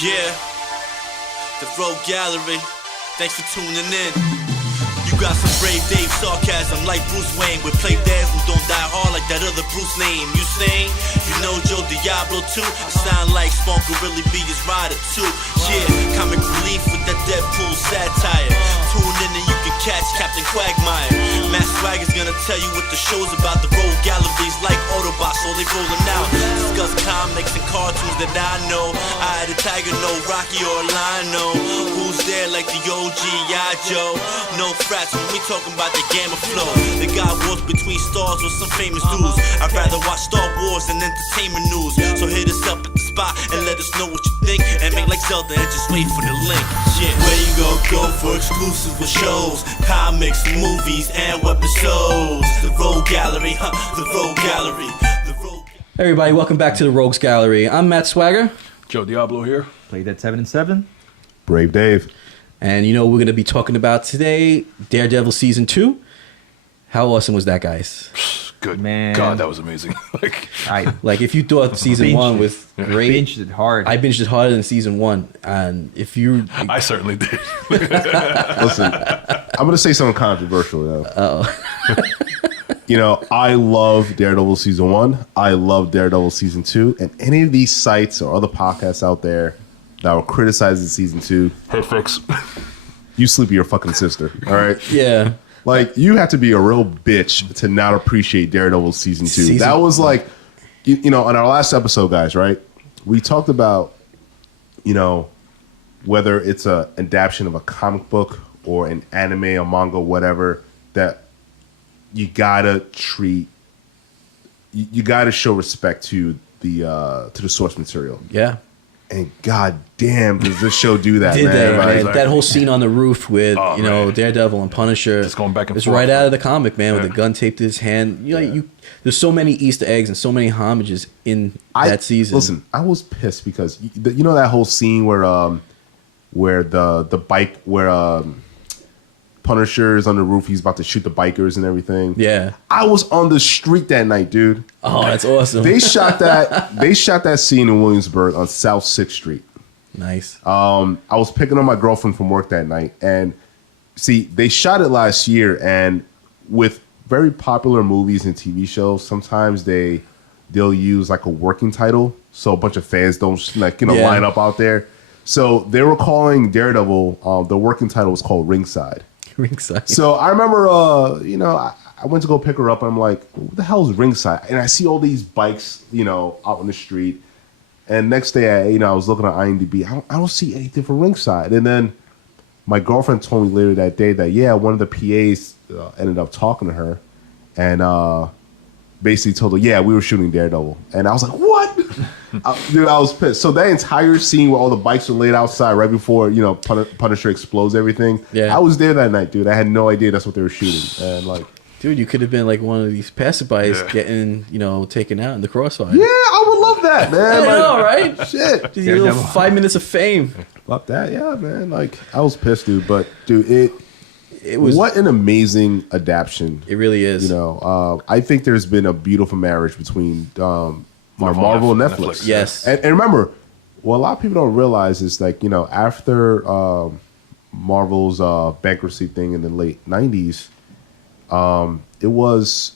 Yeah, the Rogue Gallery. Thanks for tuning in. You got some brave Dave sarcasm like Bruce Wayne with play dads and don't die hard like that other Bruce name. You sing? You know Joe Diablo too? It sound like Spawn could really be his rider too. Yeah, comic relief with that Deadpool satire. Tune in and you can catch Captain Quagmire. Matt Swagger's gonna tell you what the show's about. The Rogue Gallery's like Autobots, so they rolling out. Discuss comics and cartoons that I know. I had a Tiger, no Rocky or Lino. Who's there like the OG Joe? No frats when we talking about the gamma flow. The guy wars between stars with some famous dudes. I'd rather watch Star Wars than entertainment news. So hit us up at the spot and let us know what you think. And make like Zelda and just wait for the link. Yeah. Where you gon' go for exclusive with shows, comics, movies, and webisodes? The Rogue Gallery, the Rogue Gallery. Hey everybody, welcome back to the Rogues Gallery. I'm Matt Swagger. Joe Diablo here. Played that 7 and 7. Brave Dave. And you know what we're going to be talking about today? Daredevil Season 2. How awesome was that, guys? Good. Man. God, that was amazing. Like if you thought Season 1 was great. Binged it hard. I binged it harder than Season 1. And if you... I certainly did. Listen, I'm going to say something controversial, though. Uh-oh. You know, I love Daredevil Season 1. I love Daredevil Season 2. And any of these sites or other podcasts out there that were criticizing Season 2... Head fix. You sleep with your fucking sister, all right? Yeah. Like, you have to be a real bitch to not appreciate Daredevil Season 2. That was like... You know, on our last episode, guys, right? We talked about, you know, whether it's an adaptation of a comic book or an anime, a manga, whatever, that you gotta treat, you gotta show respect to the source material. Yeah. And god damn, does this show do that, Did man? they, Like, man? Exactly. That whole scene on the roof with, Oh, man. Daredevil and Punisher. Just going back and it's forth. right out of the comic, man, with Yeah. the gun taped to his hand. You know, there's so many Easter eggs and so many homages in that season. Listen, I was pissed because you know that whole scene where the bike where Punisher is on the roof, he's about to shoot the bikers and everything. Yeah. I was on the street that night, dude. Oh, that's awesome. They shot that scene in Williamsburg on South 6th Street. Nice. I was picking up my girlfriend from work that night, and see, they shot it last year, and with very popular movies and TV shows, sometimes they'll use like a working title, so a bunch of fans don't line up out there. So they were calling Daredevil, the working title was called Ringside. Ringside. So I remember, I went to go pick her up, and I'm like, what the hell is Ringside? And I see all these bikes, out on the street. And next day, I was looking at IMDb. I don't see anything for Ringside. And then my girlfriend told me later that day that, one of the PAs ended up talking to her and basically told her, we were shooting Daredevil. And I was like, what? Dude, I was pissed. So that entire scene where all the bikes were laid outside right before, Punisher explodes everything. Yeah. I was there that night, dude. I had no idea that's what they were shooting. And dude, you could have been like one of these passerbys getting, taken out in the crossfire. Yeah, I would love that, man. I know, right? Shit. Just your little 5 minutes of fame. Fuck that, yeah, man. I was pissed, dude. But, dude, it was what an amazing adaptation. It really is. I think there's been a beautiful marriage between Marvel and Netflix. Yes. And remember, what a lot of people don't realize is after Marvel's bankruptcy thing in the late 90s, it was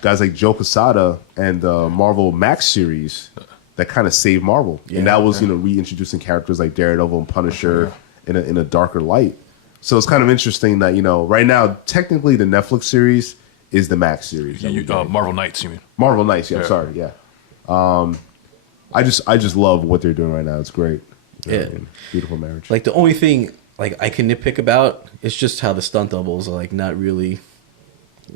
guys like Joe Quesada and the Marvel Max series that kind of saved Marvel. Yeah, and that was, reintroducing characters like Daredevil and Punisher in a darker light. So it's kind of interesting that, right now, technically the Netflix series is the Max series. Marvel Knights, you mean? Marvel Knights, yeah. I'm sorry, yeah. I just love what they're doing right now. It's great. Yeah. Beautiful marriage. Like the only thing I can nitpick about is just how the stunt doubles are not really,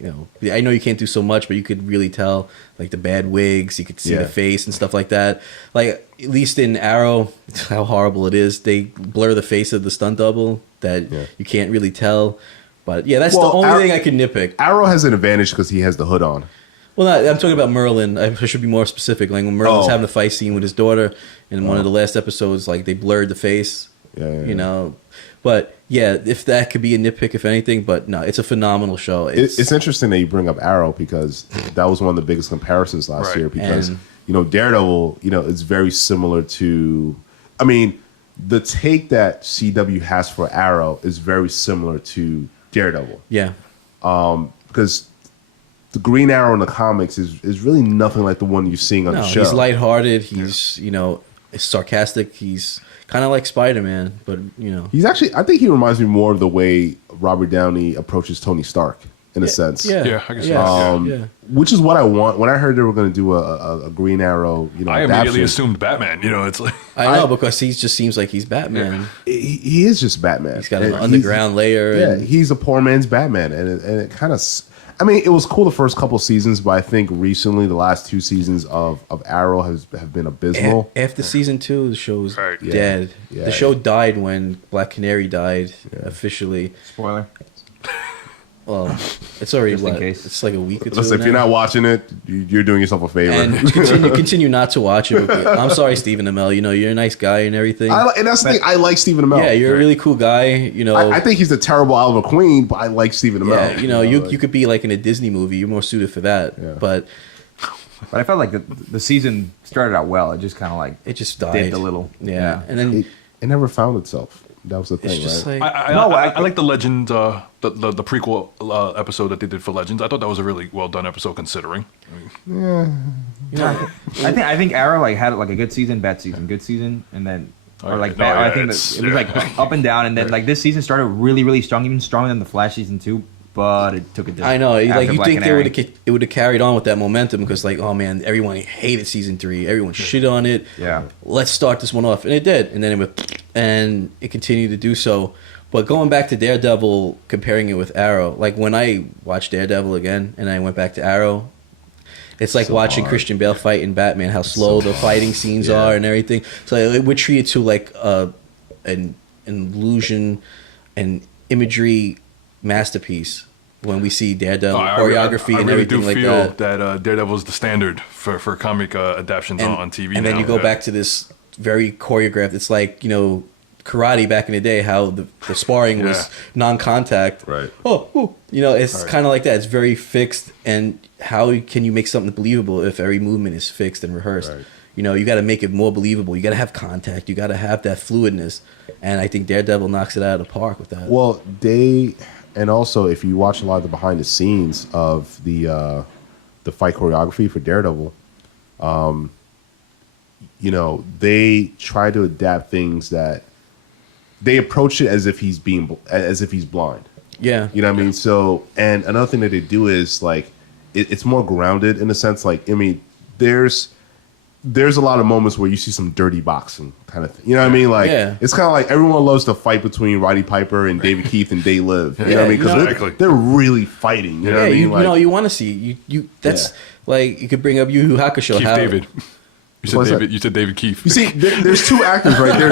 I know you can't do so much, but you could really tell the bad wigs, you could see the face and stuff like that. At least in Arrow, how horrible it is. They blur the face of the stunt double that you can't really tell. But that's the only thing I can nitpick. Arrow has an advantage because he has the hood on. Well, I'm talking about Merlin. I should be more specific. When Merlin's having a fight scene with his daughter in one of the last episodes, they blurred the face. But if that could be a nitpick, if anything, but no, it's a phenomenal show. It's interesting that you bring up Arrow because that was one of the biggest comparisons last year because, Daredevil, is very similar to, the take that CW has for Arrow is very similar to Daredevil. Yeah. Because the Green Arrow in the comics is really nothing like the one you're seeing on the show. He's lighthearted. He's, sarcastic. He's kind of like Spider-Man, but, He's actually, I think he reminds me more of the way Robert Downey approaches Tony Stark, in a sense. Yeah, I guess Which is what I want. When I heard they were going to do a Green Arrow, I immediately assumed Batman. It's like I know, because he just seems like he's Batman. He is just Batman. He's got an underground layer. Yeah, he's a poor man's Batman, and it kind of. I mean, it was cool the first couple seasons, but I think recently the last 2 seasons of Arrow have been abysmal. After season 2, the show's Right. dead. Yeah. The show died when Black Canary died officially. Spoiler. Well, it's already Just in case. It's like a week or two. Listen, if you're not watching it, you're doing yourself a favor. and continue not to watch it. I'm sorry, Stephen Amell. You're a nice guy and everything. And that's the thing. I like Stephen Amell. Yeah, you're a really cool guy. I think he's the terrible Oliver Queen, but I like Stephen Amell. Yeah, you could be like in a Disney movie. You're more suited for that. Yeah. But I felt like the season started out well. It just kind of like it just died dipped a little. Yeah, and then It never found itself. That was the it's thing, just right? like I like the Legend, the prequel episode that they did for Legends. I thought that was a really well done episode considering. I think Arrow had like a good season, bad season, good season, and then I think that it was like up and down, and then like this season started really really strong, even stronger than the Flash season 2, but it took a dip. I know, like after you Black think Canary. it would have carried on with that momentum because like, oh man, everyone hated season 3, everyone shit on it. Yeah. Let's start this one off, and it did, and then it continued to do so. But going back to Daredevil, comparing it with Arrow, like when I watched Daredevil again and I went back to Arrow, it's like watching Christian Bale fight in Batman, how slow the fighting scenes are and everything. So it would treat it to like an illusion and imagery masterpiece when we see Daredevil choreography and everything like that. I really do feel that Daredevil is the standard for comic adaptations on TV. And then you go back to this very choreographed. It's like, karate back in the day, how the sparring was non-contact. Right. It's kind of like that. It's very fixed. And how can you make something believable if every movement is fixed and rehearsed? Right. You got to make it more believable. You got to have contact. You got to have that fluidness. And I think Daredevil knocks it out of the park with that. Well, and also if you watch a lot of the behind the scenes of the fight choreography for Daredevil, they try to adapt things that they approach it as if he's blind. Yeah. You know what I mean? So, and another thing that they do is like it's more grounded in a sense. Like, I mean, there's a lot of moments where you see some dirty boxing kind of thing. You know what I mean? Like, it's kind of like everyone loves to fight between Roddy Piper and David Keith and They Live. You know what I mean? Because they're really fighting. You know what I mean? You want to see that's like you could bring up Yu Yu Hakusho. Keith David. You said David Keith. You see, there's 2 actors right there.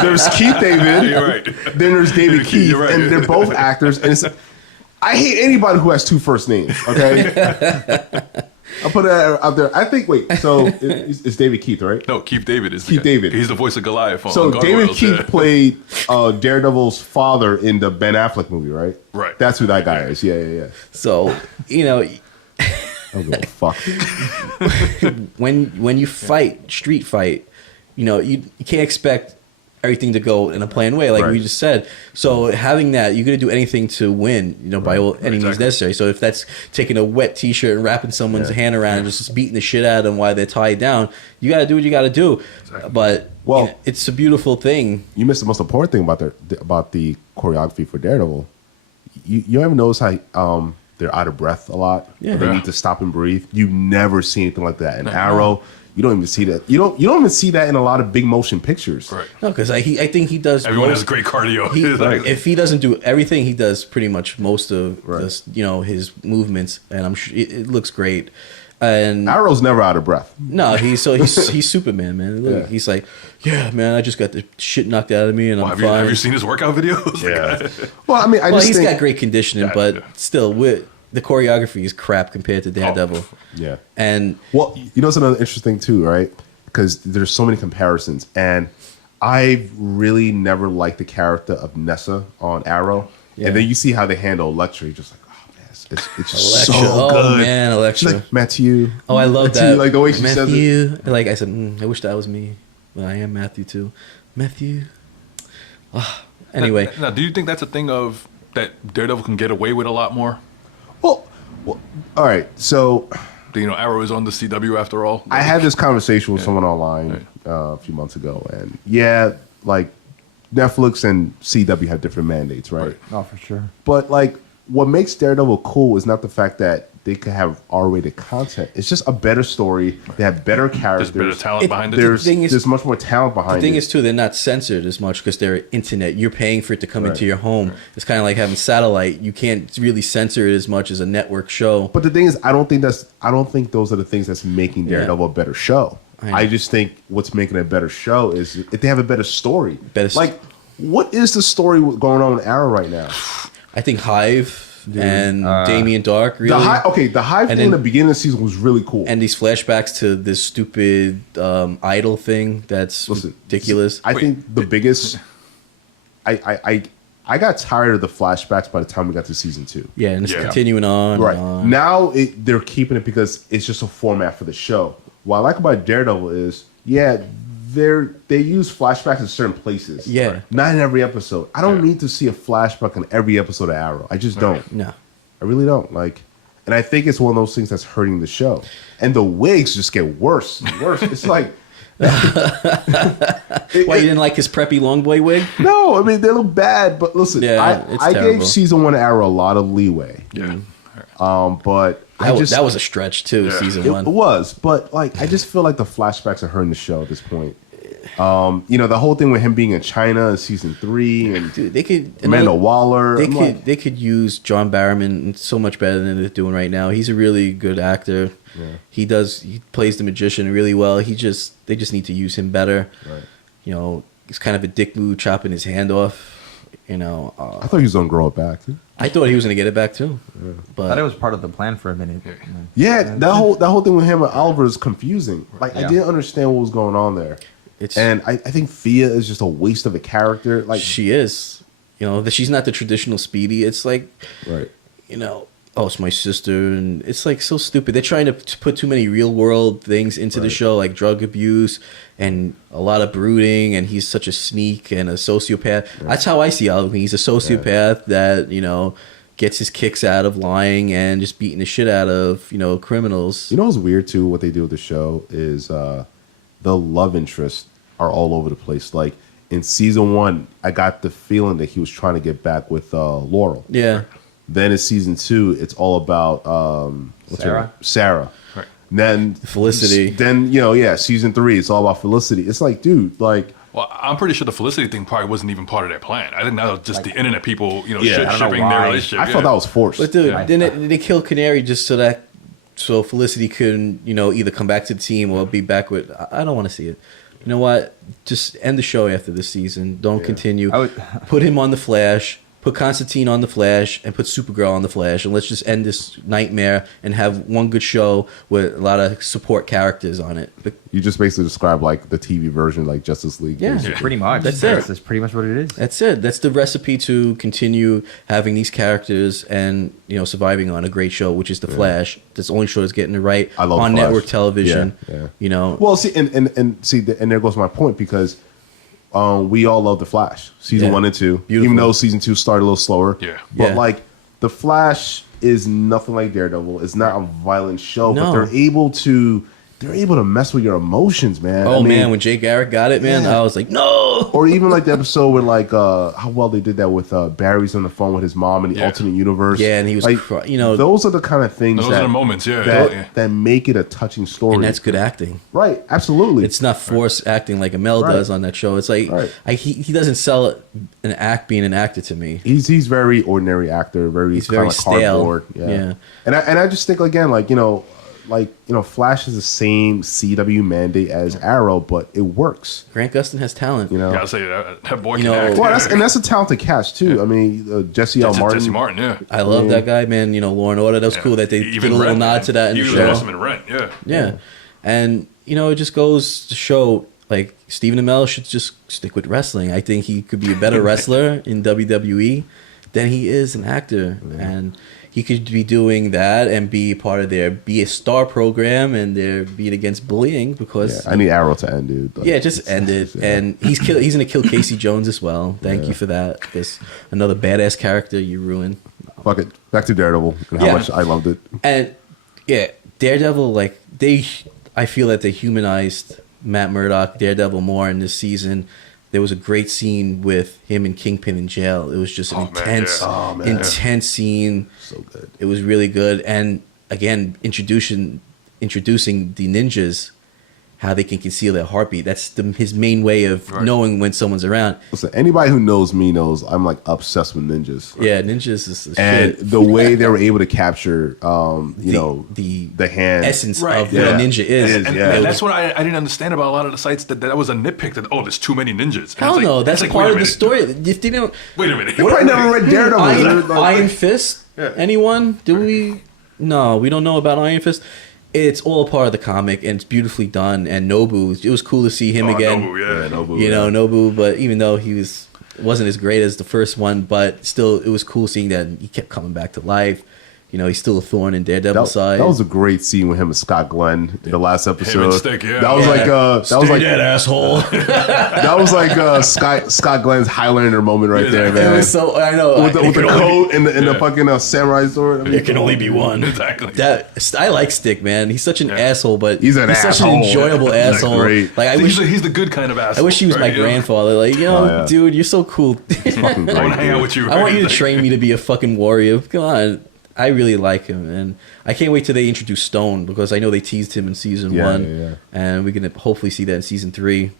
There's Keith David. You're right. Then there's David Keith, You're right. and they're both actors. And I hate anybody who has 2 first names. Okay, I'll put that out there. I think. Wait, so it's David Keith, right? No, Keith David is Keith David. He's the voice of Goliath. So on David Gargoyles, Keith played Daredevil's father in the Ben Affleck movie, right? Right. That's who that guy is. Yeah. So I don't give a fuck. when you street fight, you can't expect everything to go in a planned way, like we just said. So having that, you're gonna do anything to win, by all any means necessary. So if that's taking a wet T-shirt and wrapping someone's hand around and just beating the shit out of them while they're tied down, you gotta do what you gotta do. Exactly. But it's a beautiful thing. You missed the most important thing about the choreography for Daredevil. You ever notice how they're out of breath a lot? Yeah. Or they need to stop and breathe. You never see anything like that in Arrow. You don't even see that. You don't even see that in a lot of big motion pictures. Right. No, because I think he does. Everyone has great cardio. If he doesn't do everything, he does pretty much most of this, his movements, and I'm sure it looks great. And Arrow's never out of breath. No, he's Superman, man. Look, he's like, yeah, man, I just got the shit knocked out of me, and I'm fine. Have you seen his workout videos? Yeah. Well, I mean, he's got great conditioning, but still, the choreography is crap compared to Daredevil. Yeah. And it's another interesting too, right? Because there's so many comparisons, and I really never liked the character of Nessa on Arrow, and then you see how they handle Elektra, just like. It's just Elektra. so good. Oh man, Elektra. She's like, Matthew. Oh, I love Matthew, that. Like the way she says it. Like I said, I wish that was me. But I am Matthew too. Matthew. Anyway. Now, do you think that's a thing of that Daredevil can get away with a lot more? Well, all right. So, Arrow is on the CW after all. I had this conversation with someone online a few months ago, and like Netflix and CW have different mandates, right? Oh, for sure. But like, what makes Daredevil cool is not the fact that they could have R-rated content. It's just a better story. They have better characters. There's better talent behind it. There's much more talent behind it. The thing is, too, they're not censored as much because they're internet. You're paying for it to come into your home. Right. It's kind of like having satellite. You can't really censor it as much as a network show. But the thing is, I don't think those are the things that's making Daredevil a better show. I just think what's making it a better show is if they have a better story. What is the story going on with Arrow right now? I think Hive. And Damien Dark, really. The Hive thing in the beginning of the season was really cool. And these flashbacks to this stupid idol thing that's ridiculous. I think the biggest... I got tired of the flashbacks by the time we got to season 2. Yeah, and it's continuing on. Right. And on. Now they're keeping it because it's just a format for the show. What I like about Daredevil is, they use flashbacks in certain places. Yeah. Not in every episode. I don't need to see a flashback in every episode of Arrow. I just don't. No. I really don't. And I think it's one of those things that's hurting the show. And the wigs just get worse and worse. It's like... Why, you didn't like his preppy long boy wig? No, I mean, they look bad, but listen, I gave season 1 Arrow a lot of leeway. Yeah. But... That was a stretch too, season 1. It was, but I just feel like the flashbacks are hurting the show at this point. The whole thing with him being in China in season 3, and dude, they could Amanda Waller. They could use John Barrowman so much better than they're doing right now. He's a really good actor. Yeah. He plays the magician really well. They just need to use him better. Right. He's kind of a dick move, chopping his hand off. I thought he was gonna grow it back. I thought he was gonna get it back too. Yeah. But I thought it was part of the plan for a minute. Yeah, that whole thing with him and Oliver is confusing. I didn't understand what was going on there. And I think Thea is just a waste of a character. She is. That she's not the traditional Speedy. It's like, it's my sister, and it's like so stupid. They're trying to put too many real world things into the show, like drug abuse and a lot of brooding, and he's such a sneak and a sociopath. Right. That's how I see Oliver. He's a sociopath that gets his kicks out of lying and just beating the shit out of criminals. What's weird too? What they do with the show is the love interests are all over the place. Like in season 1, I got the feeling that he was trying to get back with Laurel. Yeah. Then in season 2, it's all about Sarah. Right. And then Felicity. Then season 3, it's all about Felicity. It's like, dude, like. Well, I'm pretty sure the Felicity thing probably wasn't even part of their plan. I think that was just the internet people, shipping their relationship. I thought that was forced. But dude, then they kill Canary just so Felicity can either come back to the team or be back with. I don't want to see it. You know what? Just end the show after this season. Don't continue. Put him on the Flash. Put Constantine on the Flash and put Supergirl on the Flash, and let's just end this nightmare and have one good show with a lot of support characters on it. You just basically describe like the TV version, like Justice League. Yeah, pretty much. That's pretty much what it is. That's it. That's the recipe to continue having these characters and surviving on a great show, which is the Flash. That's the only show that's getting it right on network television. Yeah. Well, see, and there goes my point because. We all love The Flash, season 1 and 2. Beautiful. Even though season 2 started a little slower. Yeah. But The Flash is nothing like Daredevil. It's not a violent show, but they're able to mess with your emotions, man. Oh, man, when Jay Garrick got it, man, I was like, no. Or even like the episode where how well they did that with Barry's on the phone with his mom in the alternate universe. Yeah, and he was those are the kind of things those are the moments, that make it a touching story. And that's good acting. Right, absolutely. It's not forced acting like Amel does on that show. It's like he doesn't sell an act being an actor to me. He's very ordinary actor, he's very stale. Cardboard. Yeah. And I just think again Flash is the same CW mandate as Arrow, but it works. Grant Gustin has talent. Gotta say that boy can act. Well, that's a talented cast too. I mean, Jesse L. Martin. Jesse Martin, yeah. I love that guy, man. Law and Order. That was cool that they did a little nod to that in the show. Even awesome in Rent, yeah. And it just goes to show like Stephen Amell should just stick with wrestling. I think he could be a better wrestler in WWE than he is an actor, and he could be doing that and be part of their Be a Star program and their Being Against Bullying because I need Arrow to end, dude. Like, yeah, just end it. Yeah. And he's gonna kill Casey Jones as well. Thank you for that. Because another badass character you ruined. Fuck it. Back to Daredevil and how much I loved it. And yeah, Daredevil, like I feel that they humanized Matt Murdock, Daredevil, more in this season. There was a great scene with him and Kingpin in jail. It was just an intense scene. So good. It was really good. And again, introducing the ninjas, how they can conceal their heartbeat. That's his main way of knowing when someone's around. Listen, anybody who knows me knows I'm like obsessed with ninjas. Yeah, ninjas is the and shit. the way they were able to capture, the hand essence of what a ninja is. And that's what I didn't understand about a lot of the sites that was a nitpick that there's too many ninjas. Hell no, that's like, part of the story. If they don't, wait a minute. What if I never read Daredevil? Iron Fist? Yeah. Anyone? Do we? No, we don't know about Iron Fist. It's all part of the comic, and it's beautifully done. And Nobu, it was cool to see him again. Nobu, Nobu. But even though he wasn't as great as the first one, but still, it was cool seeing that he kept coming back to life. He's still a thorn in Daredevil's side. That was a great scene with him and Scott Glenn in the last episode. Him and Stick, That was like that asshole. That was like Scott Glenn's Highlander moment right there, man. It was so I know with the coat and the fucking samurai sword. I mean, there can only be one. Exactly. I like Stick, man. He's such an asshole, but he's such an enjoyable asshole. Great. Like I wish he's the good kind of asshole. I wish he was my grandfather. Like dude, you're so cool. He's fucking great. I want to hang out with you. I want you to train me to be a fucking warrior. Come on. I really like him, and I can't wait till they introduce Stone because I know they teased him in season 1, and we're gonna hopefully see that in season 3.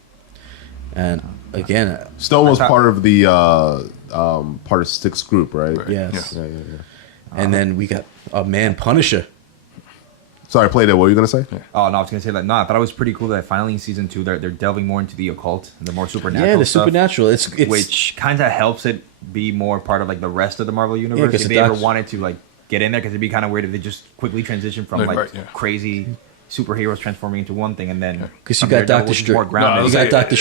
And again, Stone was part of the part of Stick's group, right? Yes. Yeah. And then we got Punisher. Sorry, play that. What were you gonna say? Yeah. Oh no, I was gonna say I thought it was pretty cool that finally in season 2 they're delving more into the occult and the more supernatural. Yeah, the stuff, supernatural. It's which kind of helps it be more part of like the rest of the Marvel universe. If they ever wanted to like get in there, because it'd be kind of weird if they just quickly transition from crazy superheroes transforming into one thing and then because you got Doctor Strange. You got Doctor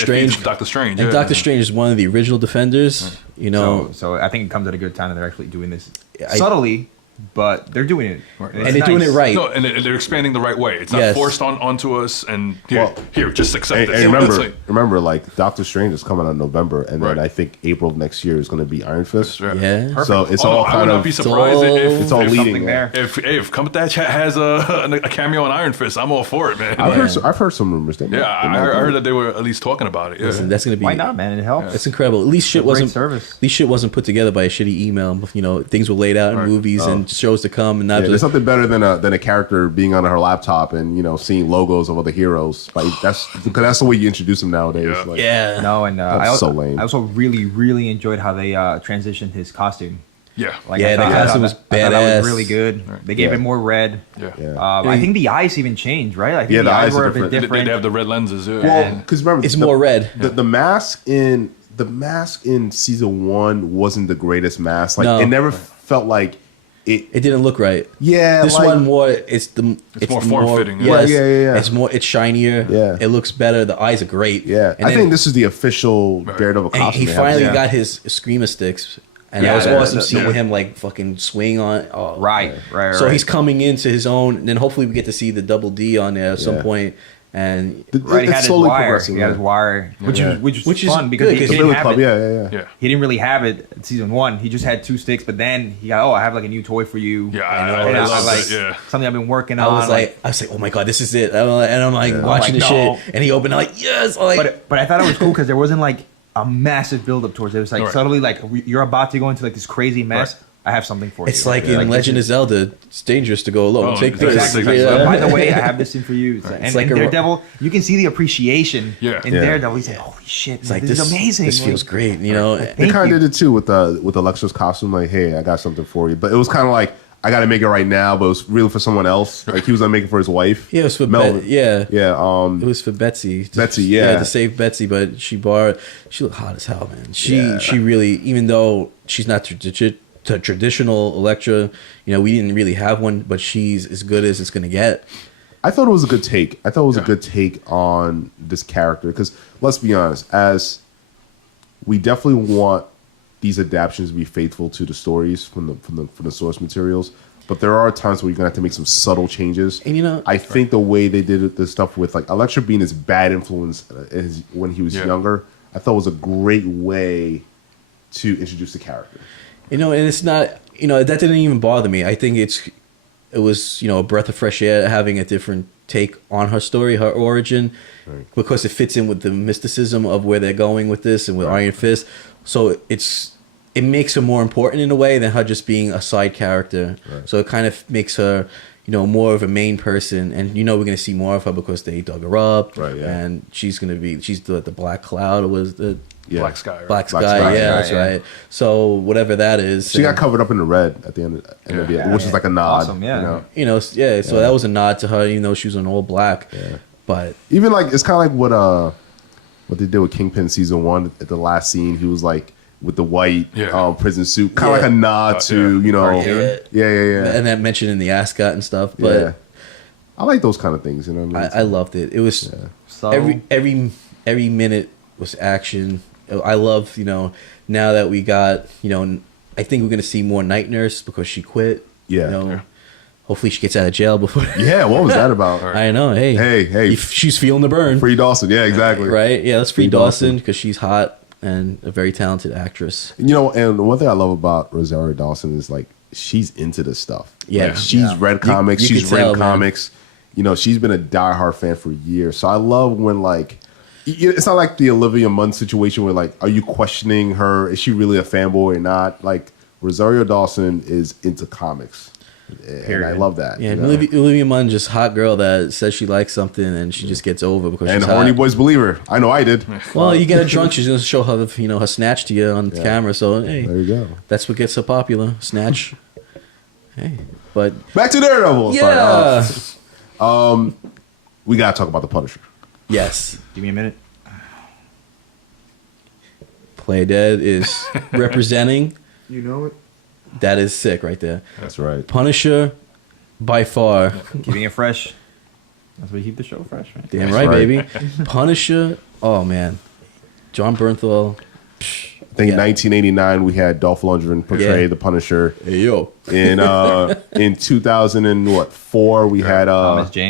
Strange. And Doctor Strange is one of the original Defenders. So I think it comes at a good time that they're actually doing this subtly. But they're doing it, and they're doing it right. No, and they're expanding the right way. It's not forced onto us. And here, just accept it. And remember, like Doctor Strange is coming out in November, and then I think April of next year is going to be Iron Fist. Right. Yeah, perfect. So it's all kind of. I would not be surprised if all leading there. If Cumberbatch has a cameo on Iron Fist, I'm all for it, man. I've heard some rumors. I heard that they were at least talking about it. Yeah. Listen, that's going to be why not, man? It helps. It's incredible. At least shit wasn't put together by a shitty email. Things were laid out in movies and shows to come. There's something better than a character being on her laptop and seeing logos of other heroes. Like that's the way you introduce them nowadays. No, and so lame. I also really enjoyed how they transitioned his costume. Yeah, the costume was badass. That was really good. Right. They gave it more red. I think the eyes even changed, right? I think the eyes were are a bit different. They have the red lenses. Yeah. Well, because remember, it's more red. The mask in season 1 wasn't the greatest mask. Like it never felt like. It didn't look right. Yeah, this one more. It's more form fitting. Yes, yeah. It's shinier. Yeah, it looks better. The eyes are great. Yeah, I think this is the official Daredevil costume. And he finally got his Screamer sticks, and that was awesome seeing him like fucking swing on. Oh, right. So he's coming into his own, and then hopefully we get to see the double D on there at some point. And he had his wire. He had his wire, which is fun because he didn't have it. He didn't really have it in season 1. He just had 2 sticks, but then he got I have like a new toy for you. Yeah, I love like something I've been working on. I was like, oh my god, this is it. And I'm like watching the shit, and he opened it like yes. But I thought it was cool because there wasn't like a massive build up towards it. It was like subtly like you're about to go into like this crazy mess. I have something for you. It's like in Legend of Zelda, it's dangerous to go alone. Take this. Exactly. By the way, I have this thing for you. And like Daredevil, you can see the appreciation in Daredevil. He's like, holy shit, it's like, this is amazing. This feels great, They kind of did it too with Elektra's costume. Like, hey, I got something for you. But it was kind of like, I got to make it right now, but it was really for someone else. Like he was gonna make it for his wife. Yeah, it was for it was for Betsy. To save Betsy, but she looked hot as hell, man. She really, even though she's not traditional Elektra, we didn't really have one, but she's as good as it's gonna get. I thought it was a good take. a good take on this character because let's be honest, as we definitely want these adaptations to be faithful to the stories from the source materials. but there are times where you're gonna have to make some subtle changes. And I think the way they did the stuff with like Elektra being his bad influence when he was younger, I thought was a great way to introduce the character. And it's not, that didn't even bother me. I think it was, a breath of fresh air having a different take on her story, her origin, because it fits in with the mysticism of where they're going with this and with Iron Fist. So it makes her more important in a way than her just being a side character. Right. So it kind of makes her, more of a main person, and we're gonna see more of her because they dug her up, right? Yeah. And she's the Black Cloud, or was the Black Sky. Right? Black Sky, that's right. So whatever that is, she got covered up in the red at the end of the which is like a nod. Awesome, yeah. So that was a nod to her, even though she was in all black. Yeah. But even like it's kind of like what they did with Kingpin season 1 at the last scene. He was like with the white prison suit, kind of like a nod to and that mentioned in the ascot and stuff. But I like those kind of things. I loved it. It was every minute was action. I love, now that we got, I think we're going to see more Night Nurse because she quit. Yeah. Hopefully she gets out of jail before. Yeah, what was that about? I know. Hey. She's feeling the burn. Free Dawson. Yeah, exactly. Right? Yeah, let's free Dawson because she's hot and a very talented actress. And one thing I love about Rosario Dawson is like she's into this stuff. Yeah. Like, she's read comics. She's read comics. She's been a diehard fan for years. So I love when like, it's not like the Olivia Munn situation where like, are you questioning her? Is she really a fanboy or not? Like Rosario Dawson is into comics. And I love that. Yeah, Olivia Munn, just hot girl that says she likes something and she just gets over because she's hot. Horny boys believe her. I know I did. Well, you get her drunk, she's gonna show her, her snatch to you on camera. So hey, there you go. That's what gets her popular. Snatch. Hey, but back to Daredevil. Yeah. Sorry. We gotta talk about the Punisher. Yes. Give me a minute. Play Dead is representing. You know it. That is sick right there. That's right. Punisher, by far. Keeping it fresh. That's what you keep the show fresh, right? Damn right, baby. Punisher. Oh man, John Bernthal. I think in 1989 we had Dolph Lundgren portray the Punisher. Hey yo. In 2004 we had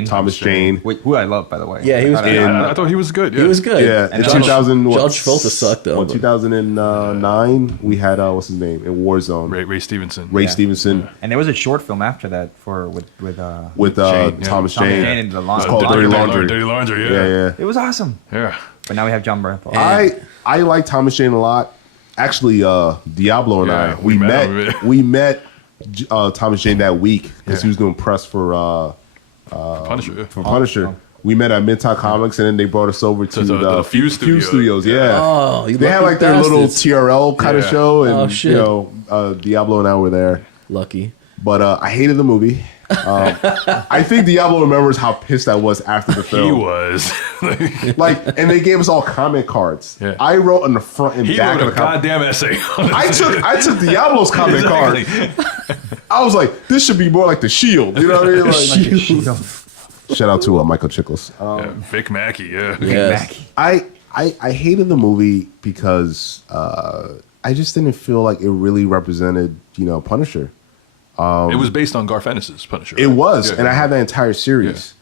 Thomas Jane. Who I love, by the way. Yeah, he was good. I thought he was good. Yeah. He was good. Yeah. In 2000, Judge Travolta sucked though. In 2009 we had what's his name in Warzone. Ray Stevenson. Stevenson. And there was a short film after that with Thomas Jane. And the it's called Dirty Laundry. Dirty Laundry. Yeah. It was awesome. Yeah. But now we have John Bernthal. I like Thomas Jane a lot. Actually, Diablo and I we met Thomas Jane that week because he was doing press for Punisher. We met at Midtown Comics, and then they brought us over to the Fuse Studios. Yeah, oh, they had like their little TRL kind of show, and Diablo and I were there. Lucky, but I hated the movie. I think Diablo remembers how pissed I was after the film. He was and they gave us all comment cards. Yeah. I wrote on the front and back of the goddamn essay. I took Diablo's comment card. I was like, this should be more like the Shield. You know what I mean? Shield. Shout out to Michael Chiklis. Vic Mackey. Yeah. Yes. I hated the movie because I just didn't feel like it really represented Punisher. It was based on Garth Ennis's Punisher. It was, and I had that entire series.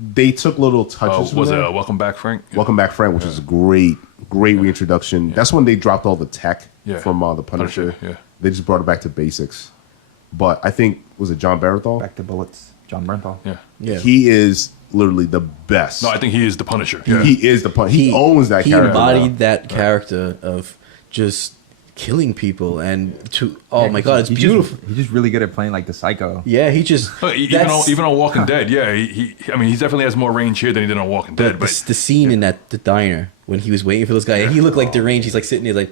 Yeah. They took little touches. Was it Welcome Back, Frank? Yeah. Welcome Back, Frank, which is a great reintroduction. Yeah. That's when they dropped all the tech from the Punisher. Yeah. They just brought it back to basics. But I think, was it John Bernthal? Back to bullets. John Bernthal. Yeah. He is literally the best. No, I think he is the Punisher. Yeah. He is the Punisher. He owns that character. He embodied that character of just killing people my god, it's beautiful. He's just really good at playing like the psycho. Yeah, he just even on Walking Dead. Yeah, he definitely has more range here than he did on Walking Dead. But the scene in the diner when he was waiting for this guy, and he looked like deranged. He's like sitting there like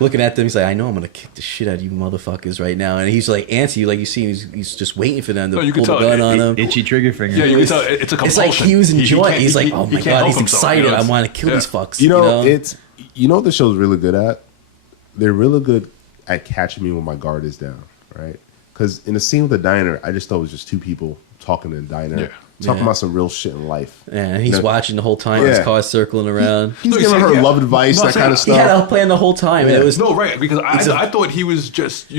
looking at them. He's like, I know I'm gonna kick the shit out of you motherfuckers right now. And he's like antsy, like you see, he's just waiting for them to pull the gun on him. Itchy trigger finger. Yeah, you can tell it's a compulsion. It's like he was enjoying. He's like, oh my god, he's excited. I want to kill these fucks. It's what the show's really good at. They're really good at catching me when my guard is down, right? Because in the scene with the diner, I just thought it was just two people talking in the diner, talking about some real shit in life. Yeah, and he's watching the whole time. His car's circling around. He's giving her love advice, that kind of stuff. He had a plan the whole time. Yeah. Because I thought he was just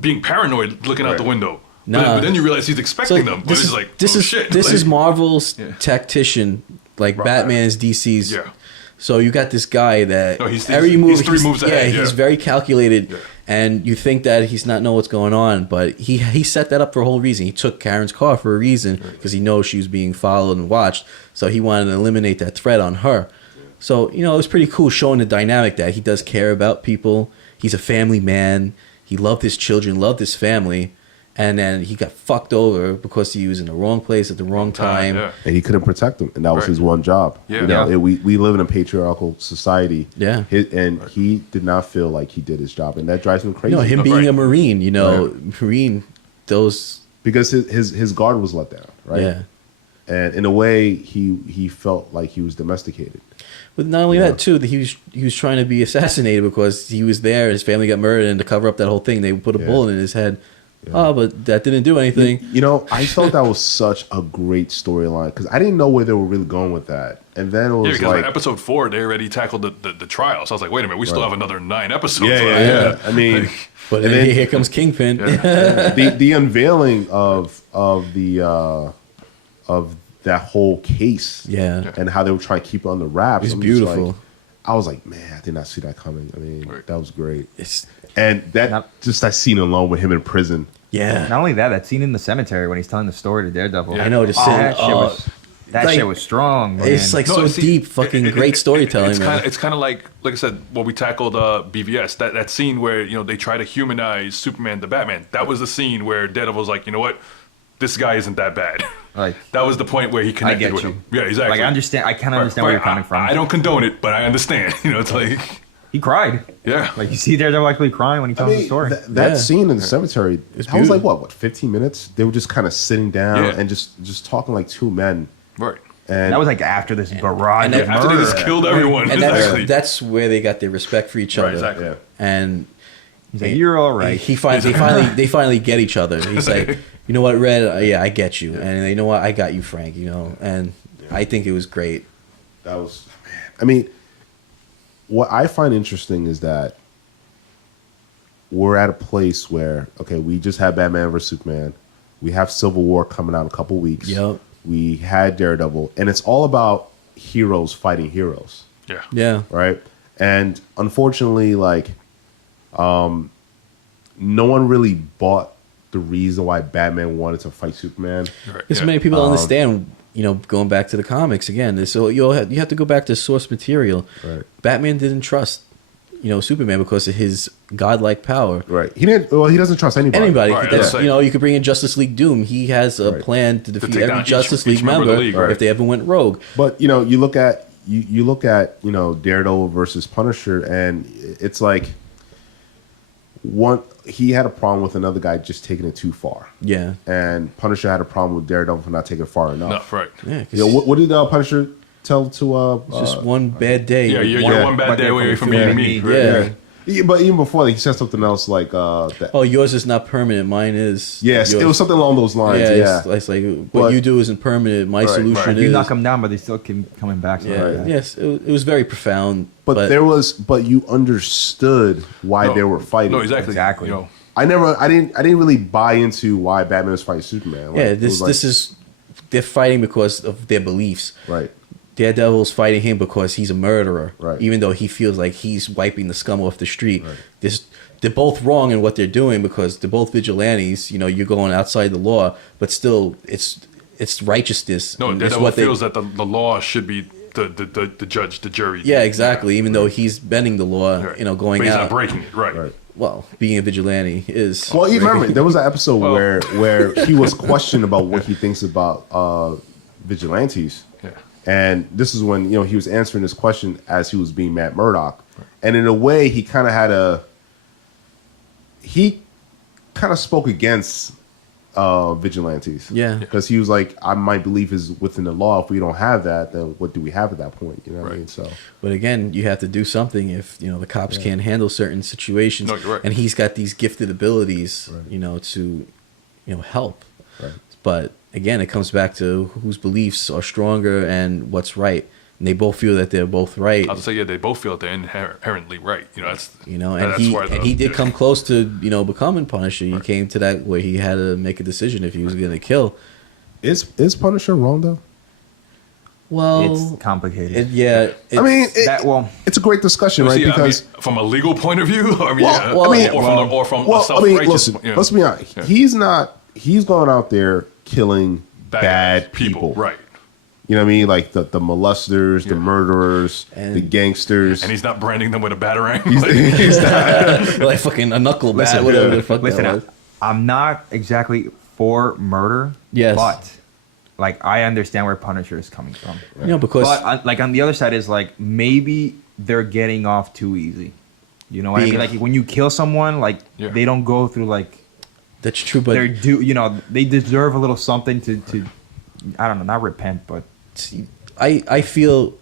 being paranoid, looking out the window. But then you realize he's expecting them. But it's like, shit. This is Marvel's tactician. Like Batman is DC's. Yeah. So you got this guy that he's 3 moves ahead. He's very calculated, and you think that he's not know what's going on, but he set that up for a whole reason. He took Karen's car for a reason because he knows she was being followed and watched. So he wanted to eliminate that threat on her. So it was pretty cool showing the dynamic that he does care about people. He's a family man. He loved his children, loved his family. And then he got fucked over because he was in the wrong place at the wrong time. And he couldn't protect them. And that was his one job. Yeah. We live in a patriarchal society. Yeah. And he did not feel like he did his job. And that drives him crazy. Him being a Marine, Marine, those... Because his guard was let down, right? Yeah. And in a way, he felt like he was domesticated. But not only that, too, that he was trying to be assassinated because he was there, his family got murdered, and to cover up that whole thing, they put a bullet in his head. Yeah. Oh, but that didn't do anything. I thought that was such a great storyline because I didn't know where they were really going with that. And then it was because in episode 4, they already tackled the trial. So I was like, wait a minute, we still have another 9 episodes. Yeah. I mean, but then here comes Kingpin. The unveiling of that whole case. Yeah. And how they were trying to keep it on the wraps. It's beautiful. I was like, man, I did not see that coming. I mean, that was great. And that scene alone with him in prison. Yeah. Not only that scene in the cemetery when he's telling the story to Daredevil. Yeah. I know. That shit was strong. Man. It's deep, fucking great storytelling. It's kind of like I said, when we tackled BVS, that scene where they try to humanize Superman to Batman. That was the scene where Daredevil was like, you know what, this guy isn't that bad. Like that was the point where he connected with him. Yeah, exactly. Like I understand. I kind of understand where you're coming from. I don't condone it, but I understand. It's like. He cried. Yeah. Like you see Daredevil actually crying when he tells the story. That scene in the cemetery, that was like, what, 15 minutes? They were just kind of sitting down and just talking like two men. Right. And that was like after this barrage of after they just killed everyone. And that's where they got their respect for each other. Exactly. Yeah. And he's like, you're all right. They finally get each other. He's like, you know what, Red? Yeah, I get you. And you know what? I got you, Frank. And I think it was great. That was, I mean, what I find interesting is that we're at a place where, okay, we just had Batman vs. Superman. We have Civil War coming out in a couple weeks. Yep. We had Daredevil. And it's all about heroes fighting heroes. Yeah. Yeah. Right? And unfortunately, like, no one really bought the reason why Batman wanted to fight Superman. Right. Because many people don't understand, going back to the comics again. So you have to go back to source material. Right. Batman didn't trust, Superman because of his godlike power. Right. He didn't. Well, he doesn't trust anybody. Right. You could bring in Justice League Doom. He has a plan to defeat every Justice League member if they ever went rogue. But you look at Daredevil versus Punisher, and it's like he had a problem with another guy just taking it too far. Yeah. And Punisher had a problem with Daredevil for not taking it far enough. Right. Yeah. What did Punisher tell to? Just one bad day. Yeah, you're one bad day away from meeting me. Yeah. But even before that, he said something else like, yours is not permanent. Mine is. Yes, it was something along those lines. Yeah. It's like what you do isn't permanent. My solution is. You knock them down, but they still keep coming back. Yeah. Yes, it was very profound. But you understood why they were fighting. No, exactly. I didn't really buy into why Batman was fighting Superman. They're fighting because of their beliefs. Right. Daredevil's fighting him because he's a murderer. Right. Even though he feels like he's wiping the scum off the street. Right. They're both wrong in what they're doing because they're both vigilantes. You're going outside the law, but still, it's righteousness. No, Daredevil feels that the law should be the judge, the jury. Yeah, exactly. Even though he's bending the law, going but he's out. not breaking it. Right. Well, being a vigilante is. Well, you remember there was an episode where he was questioned about what he thinks about vigilantes. Yeah. And this is when he was answering this question as he was being Matt Murdock, and in a way he kind of spoke against vigilantes. Yeah, because he was like, my belief is within the law. If we don't have that, then what do we have at that point? What I mean? So, but again, you have to do something if the cops can't handle certain situations. No, you're right. And he's got these gifted abilities, to help. Right. But again, it comes back to whose beliefs are stronger and what's right. and they both feel that they're both right. I'll say, yeah, they both feel that they're inherently right. That's and he did come close to becoming Punisher. He came to that where he had to make a decision if he was going to kill. Is Punisher wrong though? Well, it's complicated. It's a great discussion, right? Because from a legal point of view, from a self-righteous listen, let's be honest. Yeah. He's going out there killing bad people. Right. You know what I mean? Like the molesters, the murderers, the gangsters. And he's not branding them with a batarang. He's not. Like fucking a knuckle bat, whatever the fuck that was. I'm not exactly for murder. Yes. But like I understand where Punisher is coming from. But like on the other side is like maybe they're getting off too easy. You know what I mean? Like when you kill someone, like they don't go through like. That's true, but they deserve a little something to I don't know, not repent, but I feel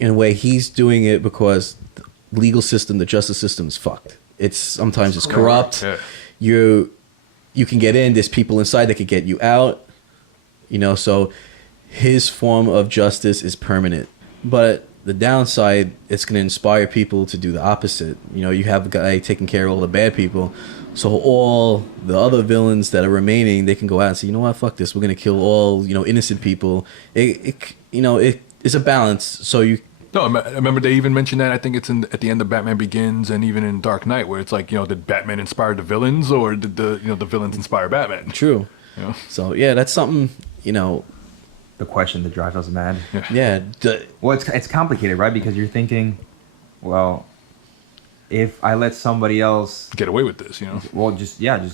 in a way he's doing it because the legal system, the justice system is fucked. Sometimes it's corrupt. Yeah. You can get in. There's people inside that could get you out. So his form of justice is permanent. But the downside, it's going to inspire people to do the opposite. You have a guy taking care of all the bad people. So all the other villains that are remaining, they can go out and say, you know what, fuck this. We're going to kill all, innocent people. It's a balance. So No, I remember they even mentioned that. I think it's at the end of Batman Begins and even in Dark Knight, where it's like, did Batman inspire the villains or did the villains inspire Batman? True. So yeah, that's something, the question that drives us mad. Yeah. Well, it's complicated, right? Because you're thinking, well, if I let somebody else get away with this, well, I'm just gonna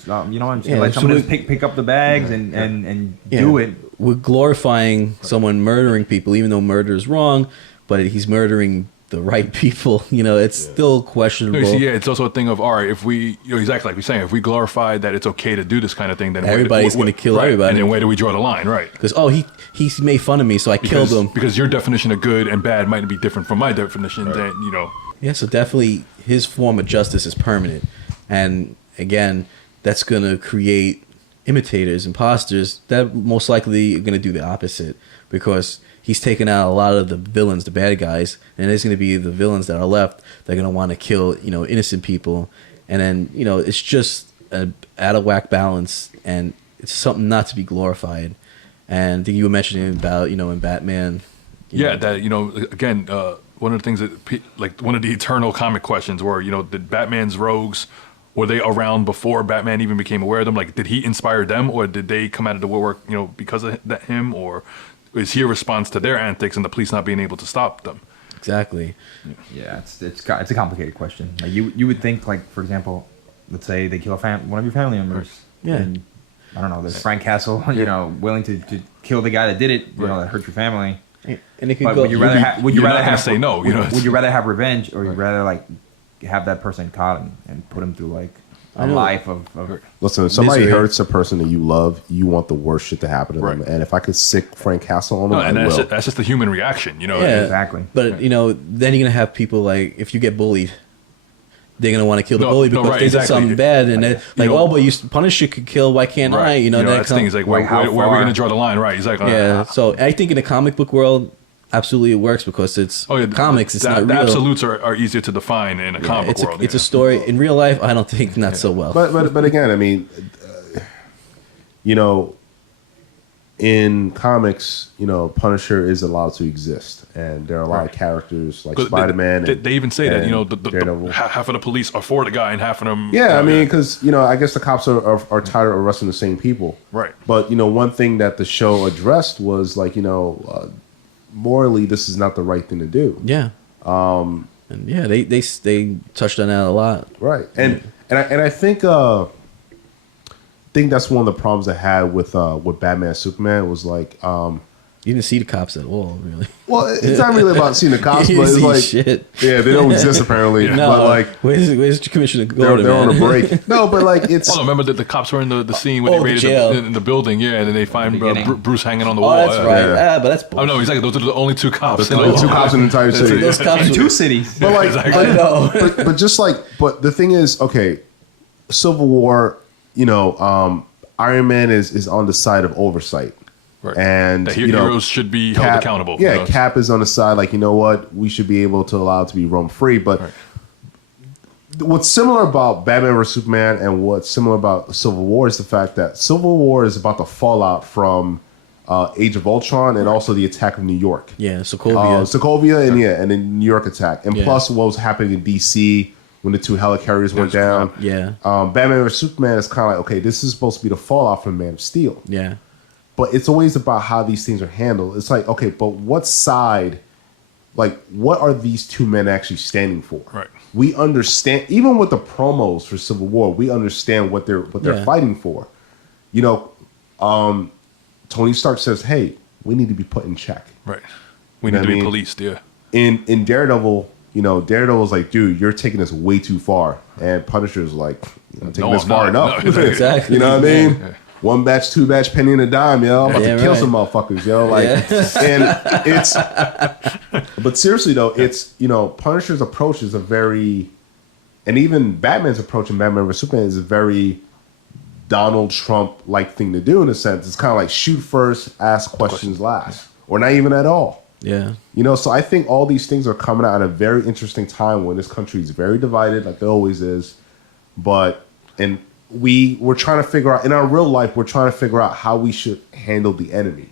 let someone else pick up the bags and do it. We're glorifying someone murdering people, even though murder is wrong, but he's murdering the right people. It's still questionable. It's also a thing of, all right, if we, exactly like we're saying, if we glorify that it's okay to do this kind of thing, then everybody's going to kill everybody. And then where do we draw the line, right? Because he made fun of me, so I killed him. Because your definition of good and bad might be different from my definition. Right. Then Yeah, so definitely his form of justice is permanent, and again, that's going to create imitators, imposters that most likely are going to do the opposite because he's taken out a lot of the villains, the bad guys, and there's going to be the villains that are left. They're going to want to kill, innocent people, and then it's just an out of whack balance, and it's something not to be glorified. And I think you were mentioning about in Batman. Again, one of the things that one of the eternal comic questions were, did Batman's rogues, were they around before Batman even became aware of them? Like, did he inspire them, or did they come out of the woodwork, because of him, or is he a response to their antics and the police not being able to stop them? Exactly. Yeah, it's a complicated question. Like you would think, like, for example, let's say they kill one of your family members. Yeah. And, I don't know, there's Frank Castle, willing to kill the guy that did it, that hurt your family. And it could go. Would you rather have say no? Would you rather have revenge, or would you rather like have that person caught and put him through like a life of Listen, if somebody hurts a person that you love, you want the worst shit to happen to them. And if I could sick Frank Castle on them, I will. That's just the human reaction, Yeah, exactly. But then you're gonna have people like, if you get bullied, they're gonna want to kill the bully because they did something bad, and they're like, but Punisher could kill. Why can't I? That's the thing. Is like, where are we gonna draw the line? Right? He's like, So I think in the comic book world, absolutely it works because it's comics. It's not real. The absolutes are easier to define in a comic world. It's a story. In real life, I don't think not so well. But again, I mean, in comics, Punisher is allowed to exist, and there are a lot of characters like Spider-Man. They even say that the half of the police are for the guy, and half of them. Yeah, I mean, because I guess the cops are tired of arresting the same people. Right. But one thing that the show addressed was like morally, this is not the right thing to do. Yeah. And yeah, they touched on that a lot. Right. And I think that's one of the problems I had with Batman and Superman was like you didn't see the cops at all, really. Well, it's not really about seeing the cops, but it's like shit. Yeah, they don't exist apparently. No, but like, where's Commissioner Gordon? They're on a break. No, but like it's. Oh, remember that the cops were in the scene when they raided in the building, and then they find Bruce hanging on the wall. That's right. Yeah, but that's bullshit. Oh no, exactly. Those are the only two cops. The only two cops in the entire city. Those cops in 2 cities. But like, I know. But just like, but the thing is, okay, Civil War. Iron Man is on the side of oversight. Right. And the heroes should be held accountable. Yeah, Cap is on the side, like, you know what, we should be able to allow it to be roam free. But what's similar about Batman vs Superman and what's similar about Civil War is the fact that Civil War is about the fallout from Age of Ultron and also the attack of New York. Yeah, Sokovia. Sokovia and the New York attack. And plus what was happening in DC when the two helicarriers went down. Yeah. Batman vs Superman is kind of like, okay, this is supposed to be the fallout from Man of Steel. Yeah. But it's always about how these things are handled. It's like, okay, but what side, like, what are these two men actually standing for? Right. We understand, even with the promos for Civil War, we understand what they're fighting for. You know, Tony Stark says, "Hey, we need to be put in check. Right. We need to be policed." Yeah. In Daredevil, you know, Daredevil's like, "Dude, you're taking this way too far," and Punisher's like, "Taking this far enough." No. Exactly. You know what I mean? Yeah. One batch, two batch, penny and a dime, yo. I'm about to kill some motherfuckers, yo. Like, and it's, but seriously though, it's, you know, Punisher's approach is a very, and even Batman's approach in Batman vs Superman is a very Donald Trump like thing to do in a sense. It's kind of like shoot first, ask questions last, or not even at all. Yeah. You know, so I think all these things are coming out at a very interesting time when this country is very divided, like it always is. But, and we're trying to figure out, in our real life, we're trying to figure out how we should handle the enemy.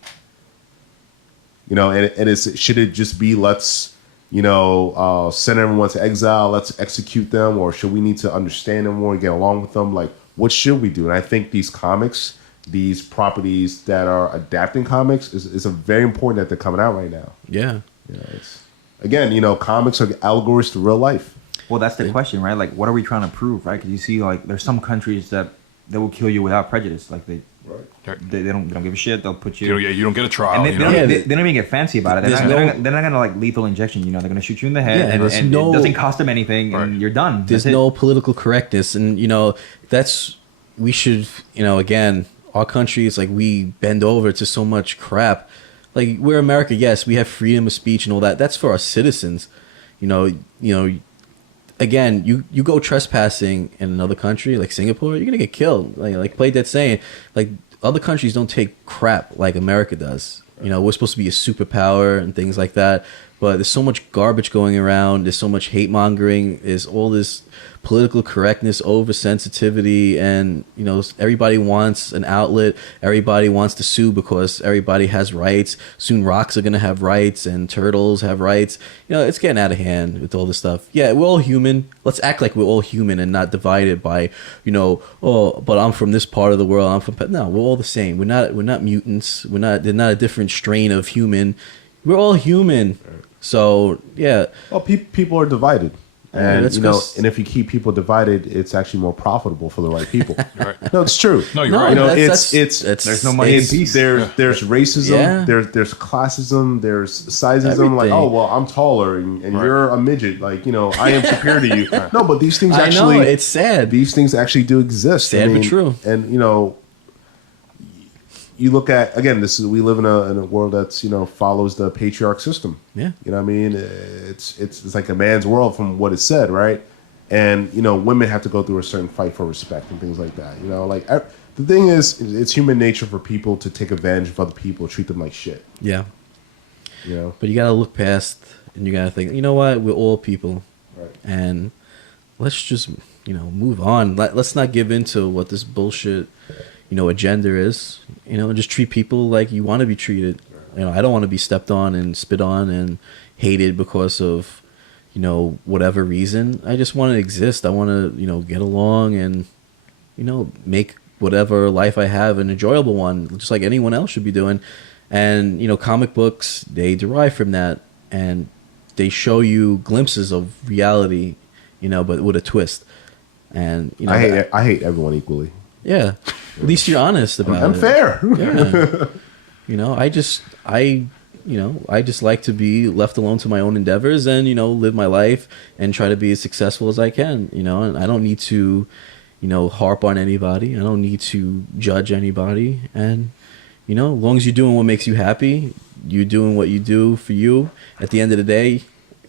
You know, and should it just be, let's, you know, send everyone to exile, let's execute them, or should we need to understand them more and get along with them? Like, what should we do? And I think these comics, these properties that are adapting comics is a very important that they're coming out right now. Yeah. You know, it's, again, you know, comics are allegories to real life. Well, that's the question, right? Like, what are we trying to prove, right? Because you see, like, there's some countries that they will kill you without prejudice. Like, they don't give a shit. They'll put you. You don't get a trial. And they don't even get fancy about it. They're not gonna like lethal injection. You know, they're gonna shoot you in the head, and it doesn't cost them anything, and you're done. There's no political correctness, and you know we should, you know, again, our country is like, we bend over to so much crap. Like, we're America, yes, we have freedom of speech and all that. That's for our citizens. You know. Again, you go trespassing in another country like Singapore, you're gonna get killed. Like Play Dead saying, like, other countries don't take crap like America does. You know, we're supposed to be a superpower and things like that, but there's so much garbage going around. There's so much hate mongering. There's all this political correctness, oversensitivity, and you know, everybody wants an outlet. Everybody wants to sue because everybody has rights. Soon rocks are gonna have rights and turtles have rights. You know, it's getting out of hand with all this stuff. Yeah, we're all human. Let's act like we're all human and not divided by, you know, oh, but I'm from this part of the world. I'm from no, we're all the same. We're not mutants. They're not a different strain of human. We're all human. So yeah. Well, people are divided. And you know, and if you keep people divided, it's actually more profitable for the right people. Right. No, it's true. No, you're right. You know, it's there's no money in peace. There's racism. There's classism. There's sizeism. Everything. Like, oh well, I'm taller and you're a midget. Like, you know, I am superior to you. No, but these things actually. I know, it's sad. These things actually do exist. Sad but true. And you know, you look at, again, we live in a world that's, you know, follows the patriarch system. Yeah. You know what I mean? It's like a man's world from what is said, right? And, you know, women have to go through a certain fight for respect and things like that. You know, like, the thing is, it's human nature for people to take advantage of other people, treat them like shit. Yeah. You know? But you got to look past, and you got to think, you know what? We're all people. Right. And let's just, you know, move on. Let's not give in to what this bullshit, you know, agenda is. You know, just treat people like you want to be treated. You know, I don't want to be stepped on and spit on and hated because of, you know, whatever reason. I just want to exist. I want to, you know, get along and, you know, make whatever life I have an enjoyable one, just like anyone else should be doing. And, you know, comic books, they derive from that, and they show you glimpses of reality, you know, but with a twist. And, you know, I hate everyone equally. Yeah. At least you're honest about it. I'm fair. Yeah. You know, I just like to be left alone to my own endeavors and, you know, live my life and try to be as successful as I can, you know, and I don't need to, you know, harp on anybody. I don't need to judge anybody. And, you know, as long as you're doing what makes you happy, you're doing what you do for you, at the end of the day,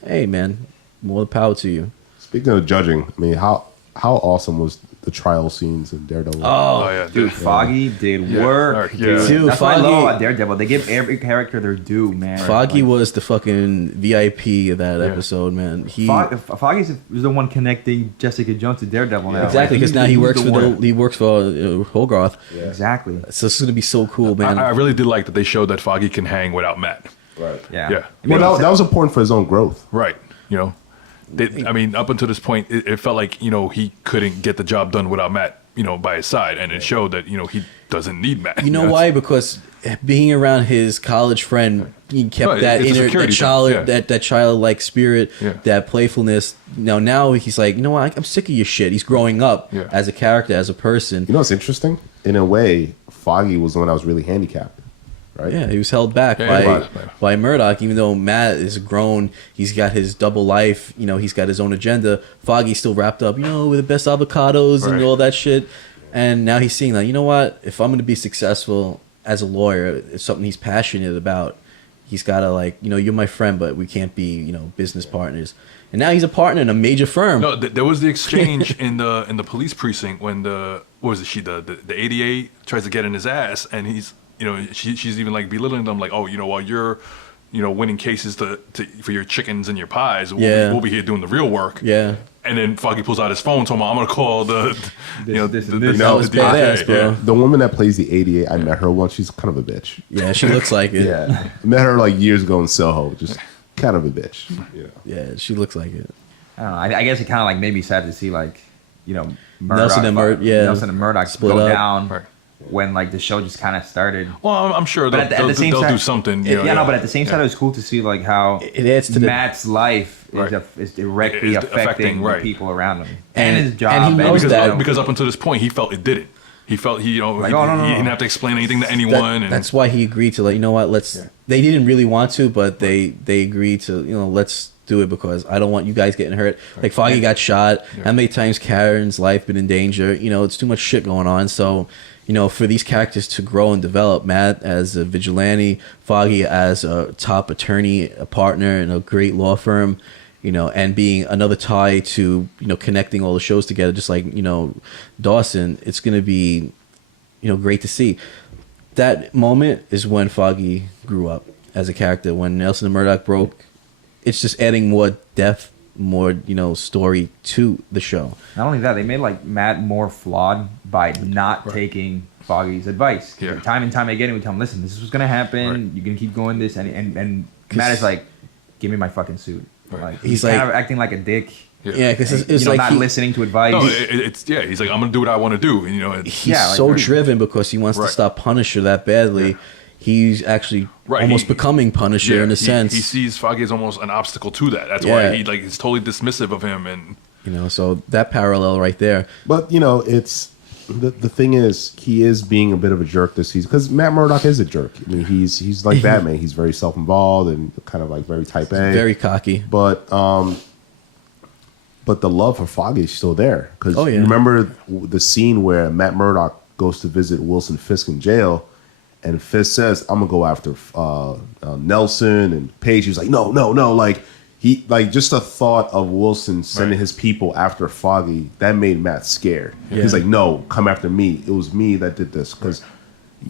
hey, man, more power to you. Speaking of judging, I mean, how how awesome was the trial scenes in Daredevil? Oh yeah, dude, Foggy did work. Yeah. Dude, That's Foggy, what I love about Daredevil. They give every character their due, man. Foggy was the fucking VIP of that episode, man. Foggy is the one connecting Jessica Jones to Daredevil now. Exactly, because now he works for Hogarth. Yeah. Exactly. So it's gonna be so cool, man. I really did like that they showed that Foggy can hang without Matt. Right. Yeah. Well, that was important for his own growth. Right. You know. I mean, up until this point, it felt like, you know, he couldn't get the job done without Matt, you know, by his side. And it showed that, you know, he doesn't need Matt. You know why? Because being around his college friend, he kept that childlike spirit, that playfulness. Now he's like, you know what? I'm sick of your shit. He's growing up as a character, as a person. You know what's interesting? In a way, Foggy was the one that was really handicapped. Right? Yeah, he was held back by Murdoch, even though Matt is grown. He's got his double life. You know, he's got his own agenda. Foggy's still wrapped up, you know, with the best avocados and all that shit. And now he's seeing that, you know what? If I'm going to be successful as a lawyer, it's something he's passionate about. He's got to, like, you know, you're my friend, but we can't be, you know, business partners. And now he's a partner in a major firm. No, there was the exchange in the police precinct when the 88 tries to get in his ass, and he's, you know, she's even like belittling them, like, oh, you know, while you're, you know, winning cases for your chickens and your pies, we'll be here doing the real work. Yeah. And then Foggy pulls out his phone, told him, I'm gonna call the badass, bro. The woman that plays the 88, I met her once. She's kind of a bitch. Yeah, she looks like it. Yeah, I met her like years ago in Soho. Just kind of a bitch. Yeah, she looks like it. I don't know. I guess it kind of like made me sad to see, like, you know, Nelson and Murdoch split go up. down. When like the show just kind of started. Well, I'm sure they'll do something. But at the same time, it was cool to see like how it adds to Matt's life is directly affecting the people around him and his job. And he knows because up until this point, he felt it didn't. He felt he didn't have to explain anything to anyone. That's why he agreed to, like, you know what? They didn't really want to, but they agreed to, you know, let's do it because I don't want you guys getting hurt. Like Foggy got shot. How many times Karen's life been in danger? You know, it's too much shit going on. So, you know, for these characters to grow and develop, Matt as a vigilante, Foggy as a top attorney, a partner in a great law firm, you know, and being another tie to, you know, connecting all the shows together, just like, you know, Dawson, it's going to be, you know, great to see. That moment is when Foggy grew up as a character. When Nelson and Murdoch broke, it's just adding more depth, more, you know, story to the show. Not only that, they made like Matt more flawed by not taking Foggy's advice. Time and time again, we tell him, listen, this is what's gonna happen. You can keep going this, and Matt is like, give me my fucking suit. Like he's kind of acting like a dick. Yeah, because it's like not listening to advice. No, he's like, I'm gonna do what I want to do. And, you know, he's so driven because he wants to stop Punisher that badly. He's actually almost becoming Punisher in a sense. He sees Foggy as almost an obstacle to that. That's why he's totally dismissive of him, and you know, so that parallel right there. But you know, it's the thing is, he is being a bit of a jerk this season because Matt Murdock is a jerk. I mean, he's like Batman. He's very self-involved and kind of like very type A, very cocky. But the love for Foggy is still there because you remember the scene where Matt Murdock goes to visit Wilson Fisk in jail. And Fisk says, I'm gonna go after Nelson and Paige. He was like, no. Like he just the thought of Wilson sending his people after Foggy, that made Matt scared. He's like, no, come after me. It was me that did this. Because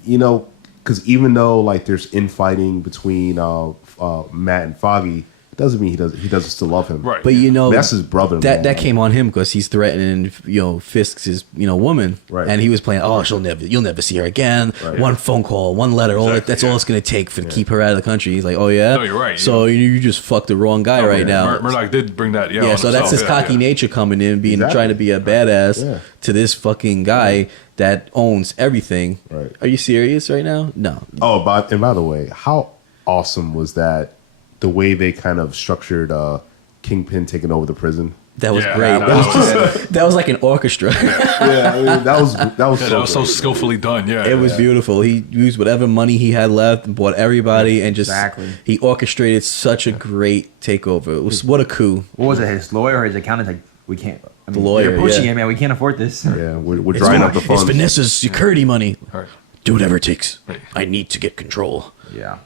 even though like there's infighting between Matt and Foggy, doesn't mean he doesn't still love him. Right. But you know, that's his brother. That came on him because he's threatening, you know, Fisk's, you know, woman. Right. And he was playing, you'll never see her again. Right. One phone call, one letter, that's all it's gonna take to keep her out of the country. He's like, oh yeah. No, you're right. So you just fucked the wrong guy right now. Murdoch did bring that. Yeah. So that's his cocky nature coming in, trying to be a badass to this fucking guy that owns everything. Right. Are you serious right now? No. Oh, by the way, how awesome was that? The way they kind of structured Kingpin taking over the prison. That was great. That was like an orchestra. I mean, that was so skillfully done. Yeah, it was beautiful. He used whatever money he had left and bought everybody, and just he orchestrated such a great takeover. It was what a coup. What was it? His lawyer or his accountant? Like, we can't. I mean, the lawyer, you're pushing it, man. We can't afford this. Yeah, we're drying up the funds. It's Vanessa's security money. Do whatever it takes. I need to get control. Yeah.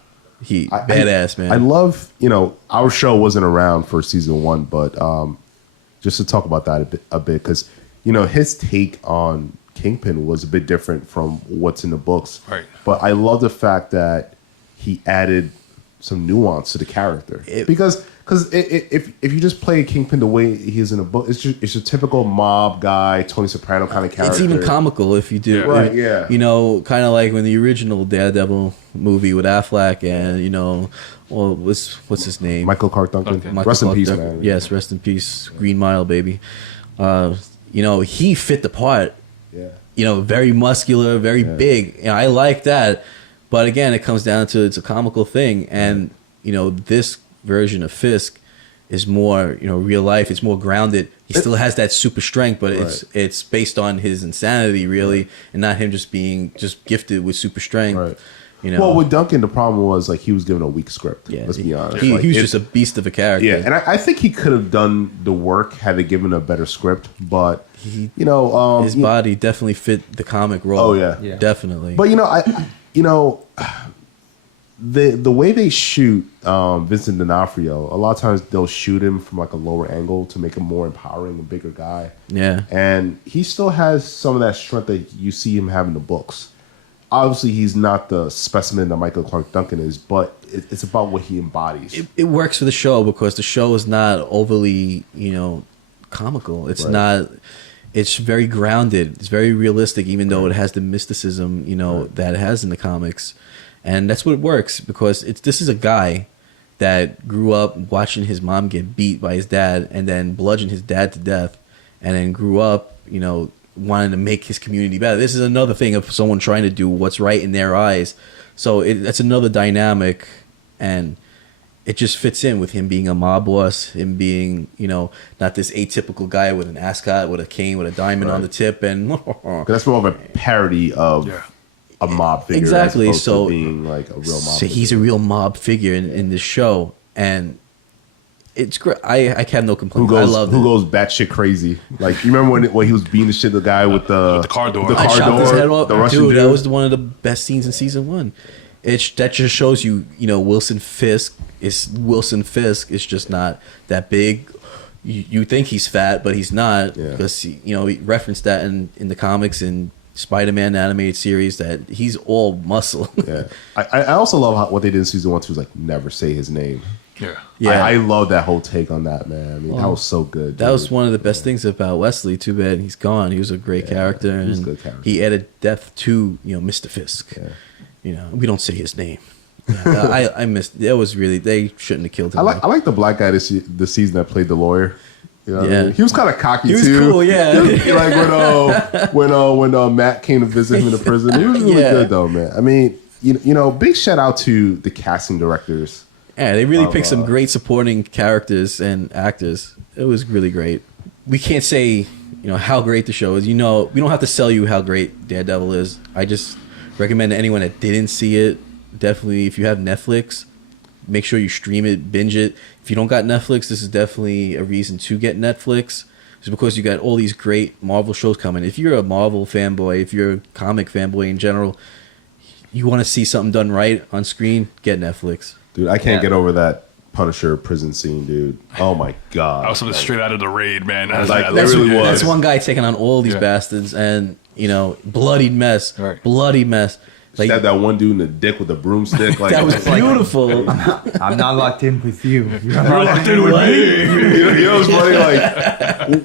Badass, man. I love, our show wasn't around for season 1, but just to talk about that a bit, because his take on Kingpin was a bit different from what's in the books. Right. But I love the fact that he added some nuance to the character. Because if you just play Kingpin the way he is in a book, it's a typical mob guy, Tony Soprano kind of character. It's even comical if you do. Yeah. Right, yeah. Kind of like when the original Daredevil movie with Affleck and, what's his name? Michael Clark Duncan. Rest in peace, man. Yes, rest in peace. Green Mile, baby. He fit the part. Yeah. Very muscular, very big. I like that. But again, it comes down to it's a comical thing. And, this version of Fisk is more, real life. It's more grounded. He still has that super strength, but it's based on his insanity, really, and not him just being gifted with super strength. Right. Well, with Duncan, the problem was he was given a weak script. Yeah, let's be honest. He was just a beast of a character. Yeah, and I think he could have done the work had they given a better script, but his body definitely fit the comic role. Oh yeah, definitely. But the way they shoot Vincent D'Onofrio, a lot of times they'll shoot him from like a lower angle to make him more empowering, a bigger guy. Yeah, and he still has some of that strength that you see him have in the books. Obviously, he's not the specimen that Michael Clark Duncan is, but it's about what he embodies. It works for the show because the show is not overly, comical. It's not. It's very grounded. It's very realistic, even though it has the mysticism, that it has in the comics, and that's what works because this is a guy that grew up watching his mom get beat by his dad and then bludgeon his dad to death, and then grew up, wanting to make his community better. This is another thing of someone trying to do what's right in their eyes. So that's another dynamic, and it just fits in with him being a mob boss, him being, not this atypical guy with an ascot, with a cane, with a diamond on the tip, and that's more of a parody of a mob figure. Exactly. As opposed so to being like a real mob. So he's a real mob figure in this show, and it's great. I have no complaints. I love who goes batshit crazy. Like you remember when he was beating the shit the guy with the car door. The car shot door. His head off. The Russian dude, that was one of the best scenes in season 1. That just shows you, Wilson Fisk is just not that big. You think he's fat, but he's not because he referenced that in the comics and Spider-Man animated series that he's all muscle. Yeah, I also love what they did in season 1 too. Was like never say his name. Yeah. I love that whole take on that, man. I mean, that was so good. That was one of the best things about Wesley. Too bad he's gone. He was a great character, he was and a good character. he added depth to Mr. Fisk. Yeah. We don't say his name. I missed. It was really they shouldn't have killed him. I like the black guy this season that played the lawyer. You know what I mean? He was kind of cocky too. He was cool, yeah. Like when Matt came to visit him in the prison, he was really good though, man. I mean, big shout out to the casting directors. Yeah, they really picked some great supporting characters and actors. It was really great. We can't say, how great the show is. We don't have to sell you how great Daredevil is. I just recommend to anyone that didn't see it, definitely, if you have Netflix, make sure you stream it, binge it. If you don't got Netflix, this is definitely a reason to get Netflix. It's because you got all these great Marvel shows coming. If you're a Marvel fanboy, if you're a comic fanboy in general, you want to see something done right on screen, get Netflix. Dude, I can't get over that Punisher prison scene, dude. Oh my god. I was something straight out of the Raid, man. That's one guy taking on all these bastards and, bloodied mess. Right. Bloody mess. Like, stabbed that one dude in the dick with a broomstick. Like, that was beautiful. I'm not locked in with you. You're locked in with me. What's funny? Like,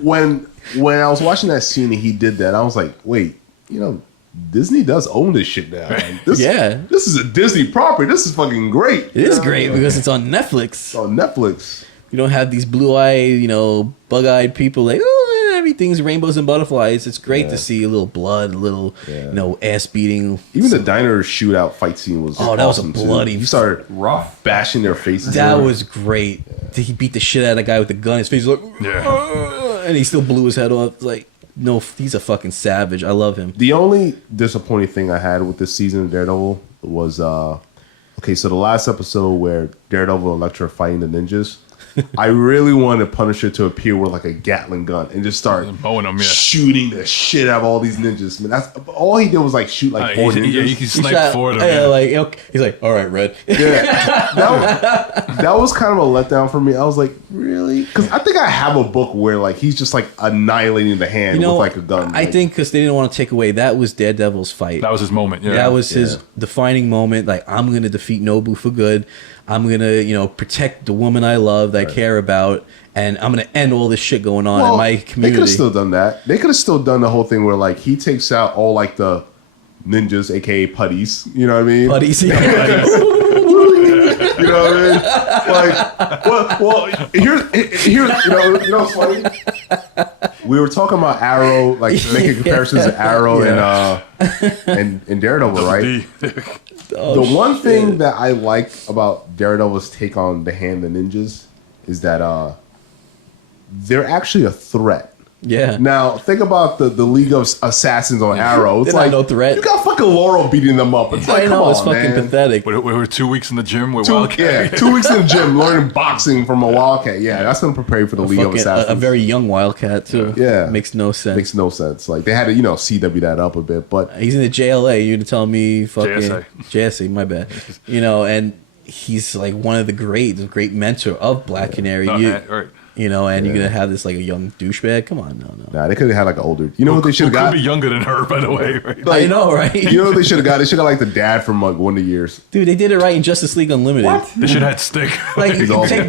when I was watching that scene and he did that, I was like, wait, Disney does own this shit now. Like, this is a Disney property. This is fucking great. It is great because it's on Netflix. It's on Netflix. You don't have these blue-eyed, bug-eyed people like, oh, everything's rainbows and butterflies. It's great to see a little blood, a little, ass beating. Even the diner shootout fight scene was that awesome was a bloody. You started rough bashing their faces. That was great. He beat the shit out of the guy with the gun. His face was like, and he still blew his head off. It's like, no, he's a fucking savage. I love him. The only disappointing thing I had with this season of Daredevil was, so the last episode where Daredevil and Elektra are fighting the ninjas, I really wanted Punisher to appear with like a Gatling gun and just start shooting the shit out of all these ninjas. Man, that's all he did was like shoot like 4 ninjas. Yeah, you can snipe 4 of them. He's like, all right, Red. Yeah, that was kind of a letdown for me. I was like, really? Because I think I have a book where like he's just like annihilating the hand with like a gun. I think because they didn't want to take away, that was Daredevil's fight. That was his moment. Yeah, that was his defining moment. Like, I'm gonna defeat Nobu for good. I'm gonna protect the woman I love, that I care about, and I'm gonna end all this shit going on in my community. They could have still done that. They could have still done the whole thing where like he takes out all like the ninjas, aka putties. You know what I mean? Putties. You know what I mean? Like, well, here's what's funny? We were talking about Arrow, like making comparisons to Arrow and Daredevil, right? The one thing that I like about Daredevil's take on the Hand the Ninjas is that they're actually a threat. Yeah. Now think about the League of Assassins on Arrow. It's like no threat. You got fucking Laurel beating them up. It's like, come on, it's fucking man. pathetic. We were 2 weeks in the gym with Wildcat. Yeah, 2 weeks in the gym learning boxing from a Wildcat. Yeah, that's gonna prepare you for the League of Assassins. A very young Wildcat too. Yeah, makes no sense. Makes no sense. Like they had to CW that up a bit, but he's in the JLA. You're telling me fucking JSA. My bad. And he's like one of the great mentor of Black Canary. Right. And you're gonna have this like a young douchebag. Come on, no. Nah, they could have had like an older. You know what they should have got? Could be younger than her, by the way. Right? Like, I know, right? You know what they should have got? They should have like the dad from like Wonder Years. Dude, they did it right in Justice League Unlimited. What? They should have had Stick. Like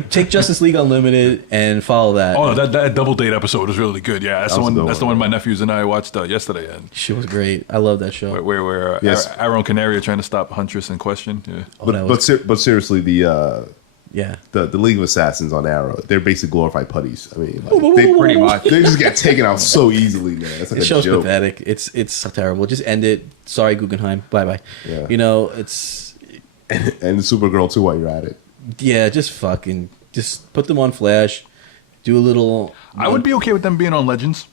take Justice League Unlimited and follow that. Oh, no, that double date episode was really good. Yeah, that's the one. That's the one my nephews and I watched yesterday. And shit was great. I love that show. Where Arrow and Canary are trying to stop Huntress in Question. Yeah. But seriously, the League of Assassins on Arrow, they're basically glorified putties. I mean, they pretty much they just get taken out so easily, man. It's like the show's joke. pathetic. It's so terrible. Just end it. Sorry, Guggenheim. Bye bye. Yeah. It's and Supergirl too while you're at it. Yeah, just put them on Flash. Do a little. I would be okay with them being on Legends.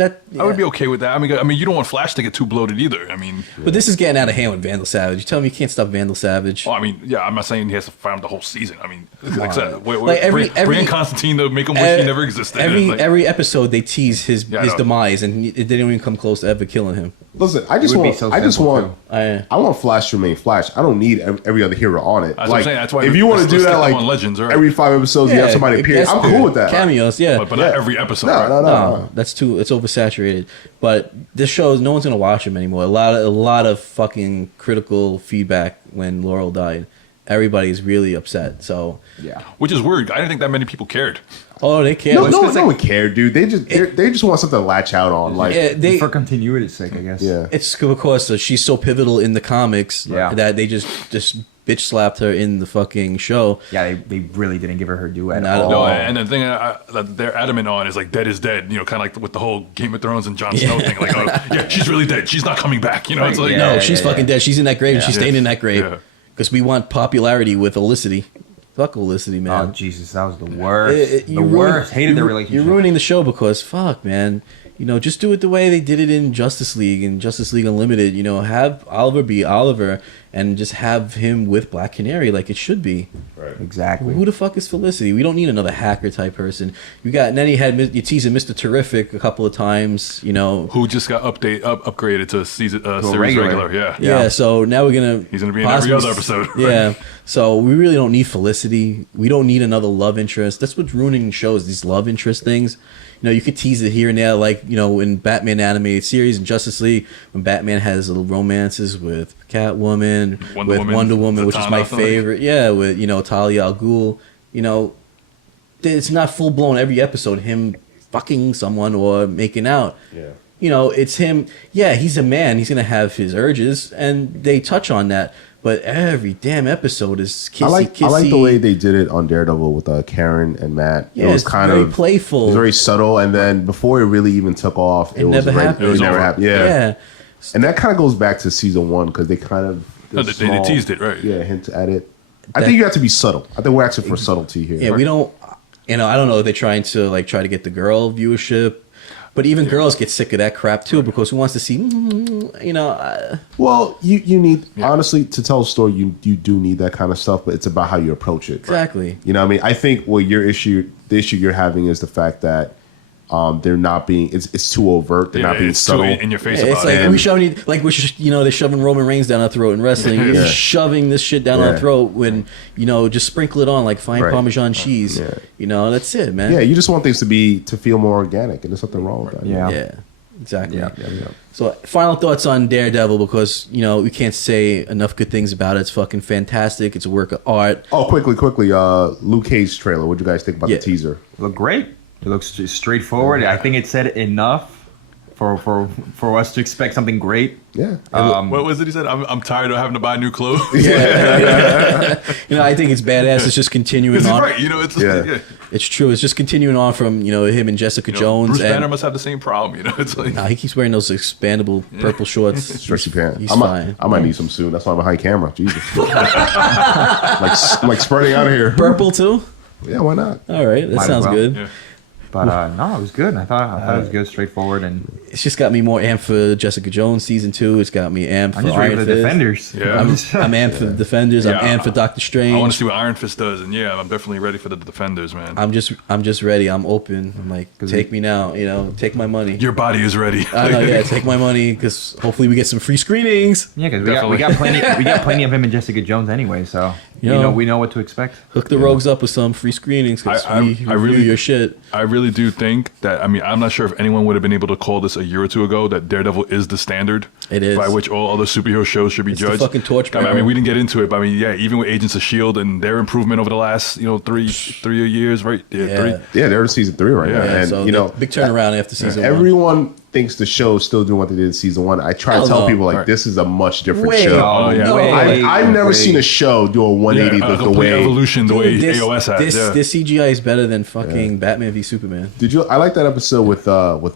I would be okay with that. I mean, you don't want Flash to get too bloated either. I mean, but this is getting out of hand with Vandal Savage. You tell me you can't stop Vandal Savage. Well, I mean, yeah, I'm not saying he has to farm the whole season. I mean, like I said, bring Constantine to make him wish he never existed. Every episode they tease his demise, and they didn't even come close to ever killing him. Listen, I want Flash to remain Flash. I don't need every other hero on it. That's what I'm saying. That's why if you want to do that, like Legends, right? every 5 episodes, you have somebody appear. I'm cool with that. Cameos, yeah, but not every episode. No. That's too. It's oversaturated. But this show, no one's gonna watch him anymore. A lot of fucking critical feedback when Laurel died. Everybody's really upset. So yeah, which is weird. I didn't think that many people cared. Oh, they care. No one cared, dude. They just want something to latch out on, like for continuity's sake, I guess. Yeah, it's because she's so pivotal in the comics that they just bitch slapped her in the fucking show. Yeah, they really didn't give her due at all. No, and the thing that they're adamant on is like dead is dead. Kind of like with the whole Game of Thrones and Jon Snow thing. Like, she's really dead. She's not coming back. It's like no, she's fucking dead. She's in that grave. She's staying in that grave because we want popularity with Olicity. Fuck Olicity, man. Oh Jesus, that was the worst. The worst. Hated their relationship. You're ruining the show because fuck, man. Just do it the way they did it in Justice League and Justice League Unlimited. Have Oliver be Oliver and just have him with Black Canary like it should be. Right. Exactly. Who the fuck is Felicity? We don't need another hacker type person. And then you teasing Mr. Terrific a couple of times. Who just got upgraded to series regular. Yeah. So now he's gonna be in every other episode. Right? Yeah. So we really don't need Felicity. We don't need another love interest. That's what's ruining shows. These love interest things. You could tease it here and there, like, in Batman animated series and Justice League, when Batman has little romances with Catwoman, Wonder Woman, which is my favorite. Yeah, with, Talia al Ghul. It's not full blown every episode, him fucking someone or making out. Yeah. It's him. Yeah, he's a man. He's going to have his urges, and they touch on that. But every damn episode is kissy. I like the way they did it on Daredevil with Karen and Matt. Yeah, it was kind of playful. It was very subtle, and then before it really even took off, it never happened. It never happened. Yeah. And that kind of goes back to season 1 because they kind of they teased it, right? Yeah, hint at it. I think you have to be subtle. I think we're asking for subtlety here. Yeah, right? We don't. I don't know if they're trying to try to get the girl viewership. But even girls get sick of that crap too because who wants to see, Well, you need, honestly, to tell a story, you do need that kind of stuff, but it's about how you approach it. Exactly. You know what I mean? I think the issue you're having is the fact that they're not being. It's too overt. They're not being it's subtle. too in your face Yeah, about it's it. like we shoving, like they're shoving Roman Reigns down our throat in wrestling. You're just shoving this shit down our throat when just sprinkle it on like fine Parmesan cheese. Yeah. That's it, man. Yeah, you just want things to feel more organic, and there's nothing wrong with that. Yeah, exactly. Yeah. So, final thoughts on Daredevil, because we can't say enough good things about it. It's fucking fantastic. It's a work of art. Oh, quickly, Luke Cage trailer. What do you guys think about the teaser? It looked great. It looks straightforward. I think it said enough for us to expect something great. Yeah. What was it he said? I'm tired of having to buy new clothes. I think it's badass. It's just continuing on. Right. It's It's true. It's just continuing on from him and Jessica Jones. Bruce Banner must have the same problem. It's like he keeps wearing those expandable purple shorts. Stretchy pants. He's fine. I might need some soon. That's why I'm behind camera. Jesus. like spreading out of here. Purple too? Yeah, why not? All right, that sounds good. Yeah. But no, it was good. I thought it was good, straightforward, and It's just got me more amped for Jessica Jones season 2. It's got me amped for I'm just ready Iron for the Fist. Defenders. Yeah. I'm amped for the Defenders. I'm amped for Doctor Strange. I want to see what Iron Fist does, and I'm definitely ready for the Defenders, man. I'm just ready. I'm open. I'm like, take me now. take my money. Your body is ready. I know, take my money, because hopefully we get some free screenings. Yeah, because we got plenty of him and Jessica Jones anyway, so we know what to expect. Hook the rogues up with some free screenings, because I review really your shit. I really do think that. I'm not sure if anyone would have been able to call this a year or two ago that Daredevil is the standard. It is. By which all other superhero shows should be It's judged. the fucking torchbearer. I mean, we didn't get into it, but even with Agents of S.H.I.E.L.D. and their improvement over the last 3 years, right? Three. Yeah, they're in season 3 right now, and so big turnaround after season 1. Everyone thinks the show is still doing what they did in season 1. I try to tell people this is a much different show. I've never seen a show do a 180 the way evolution, the way AOS has. This CGI is better than fucking Batman v Superman. Did you? I like that episode with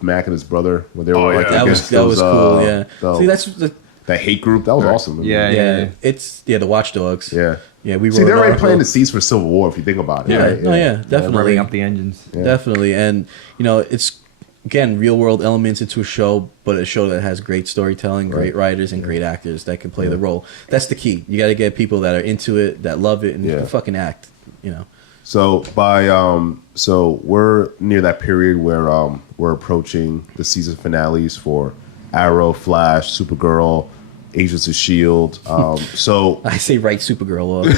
Mac and his brother when they were that was cool. Yeah. See, that's that hate group. That was awesome. Yeah. It's the Watchdogs. Yeah. Yeah, we see. They're already playing the seeds for Civil War. If you think about it. Yeah. Right? Definitely. Revving up the engines. Yeah. Definitely, and it's again real world elements into a show, but a show that has great storytelling, great writers, and great actors that can play the role. That's the key. You got to get people that are into it, that love it, and can fucking act. So so we're near that period where we're approaching the season finales for Arrow, Flash, Supergirl, Agents of S.H.I.E.L.D. So I say write Supergirl off.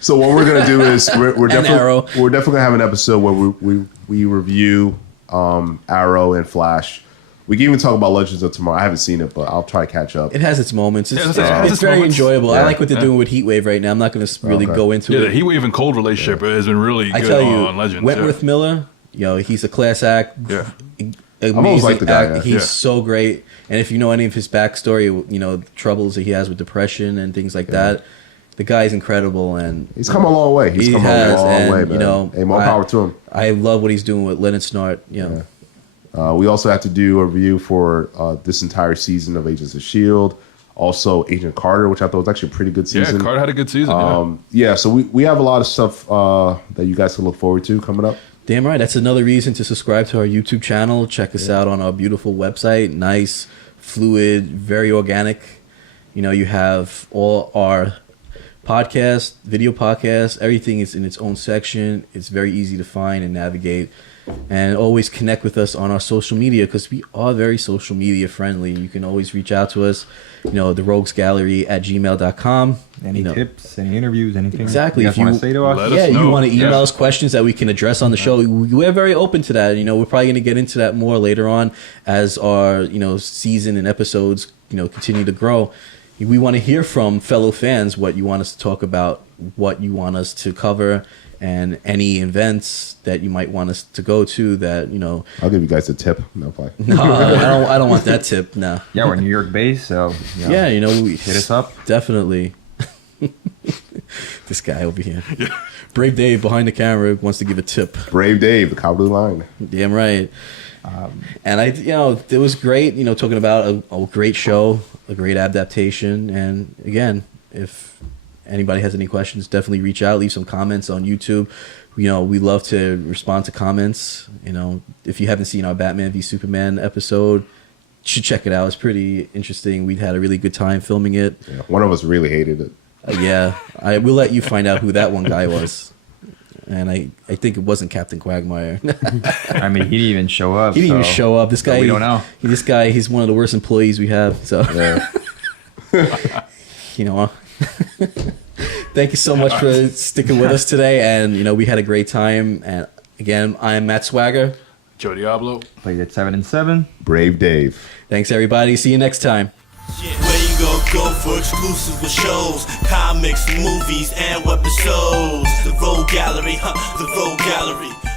So what we're gonna do is we're Arrow. definitely gonna have an episode where we review Arrow and Flash. We can even talk about Legends of Tomorrow. I haven't seen it, but I'll try to catch up. It has its moments. It's its very moments. enjoyable. I like what they're doing with Heatwave right now. I'm not going to really go into it. The Heatwave and Cold relationship has been really I good tell you, on Legends. Wentworth Miller, he's a class act. Yeah. I've always liked the guy. Act. He's so great. And if you know any of his backstory, the troubles that he has with depression and things like that, the guy's incredible. And he's come a long way. He's come a long way, man. Hey, more power to him. I love what he's doing with Leonard Snart. We also have to do a review for this entire season of Agents of S.H.I.E.L.D. Also, Agent Carter, which I thought was actually a pretty good season. Yeah, Carter had a good season. So we have a lot of stuff that you guys can look forward to coming up. Damn right. That's another reason to subscribe to our YouTube channel. Check us out on our beautiful website. Nice, fluid, very organic. You have all our podcasts, video podcasts. Everything is in its own section. It's very easy to find and navigate. And always connect with us on our social media, because we are very social media friendly. You can always reach out to us, the roguesgallery@gmail.com. Any tips, any interviews, anything exactly. you guys want to say to us? You want to email us questions that we can address on the show. We're very open to that. We're probably going to get into that more later on as our season and episodes continue to grow. We want to hear from fellow fans what you want us to talk about, what you want us to cover, and any events that you might want us to go to that, I'll give you guys a tip. No, play. No, I don't want that tip. No. Yeah, we're New York based, so hit us up. Definitely. This guy over here. Yeah. Brave Dave behind the camera wants to give a tip. Brave Dave, the Cowboy Line. Damn right. And it was great, talking about a great show, a great adaptation. And again, if anybody has any questions, definitely reach out, leave some comments on YouTube. We love to respond to comments. If you haven't seen our Batman v Superman episode, you should check it out. It's pretty interesting. We had a really good time filming it. Yeah, one of us really hated it. We'll let you find out who that one guy was. and I think it wasn't Captain Quagmire. I mean, he didn't even show up. He didn't even show up. This guy, we don't know. This guy, he's one of the worst employees we have. So, you know, thank you so much for sticking with us today. And, you know, we had a great time. And again, I'm Matt Swagger. Joe Diablo. Played at 7 and 7. Brave Dave. Thanks, everybody. See you next time. Where you gon' go for exclusives with shows, comics, movies, and episodes? The Road Gallery, the Road Gallery.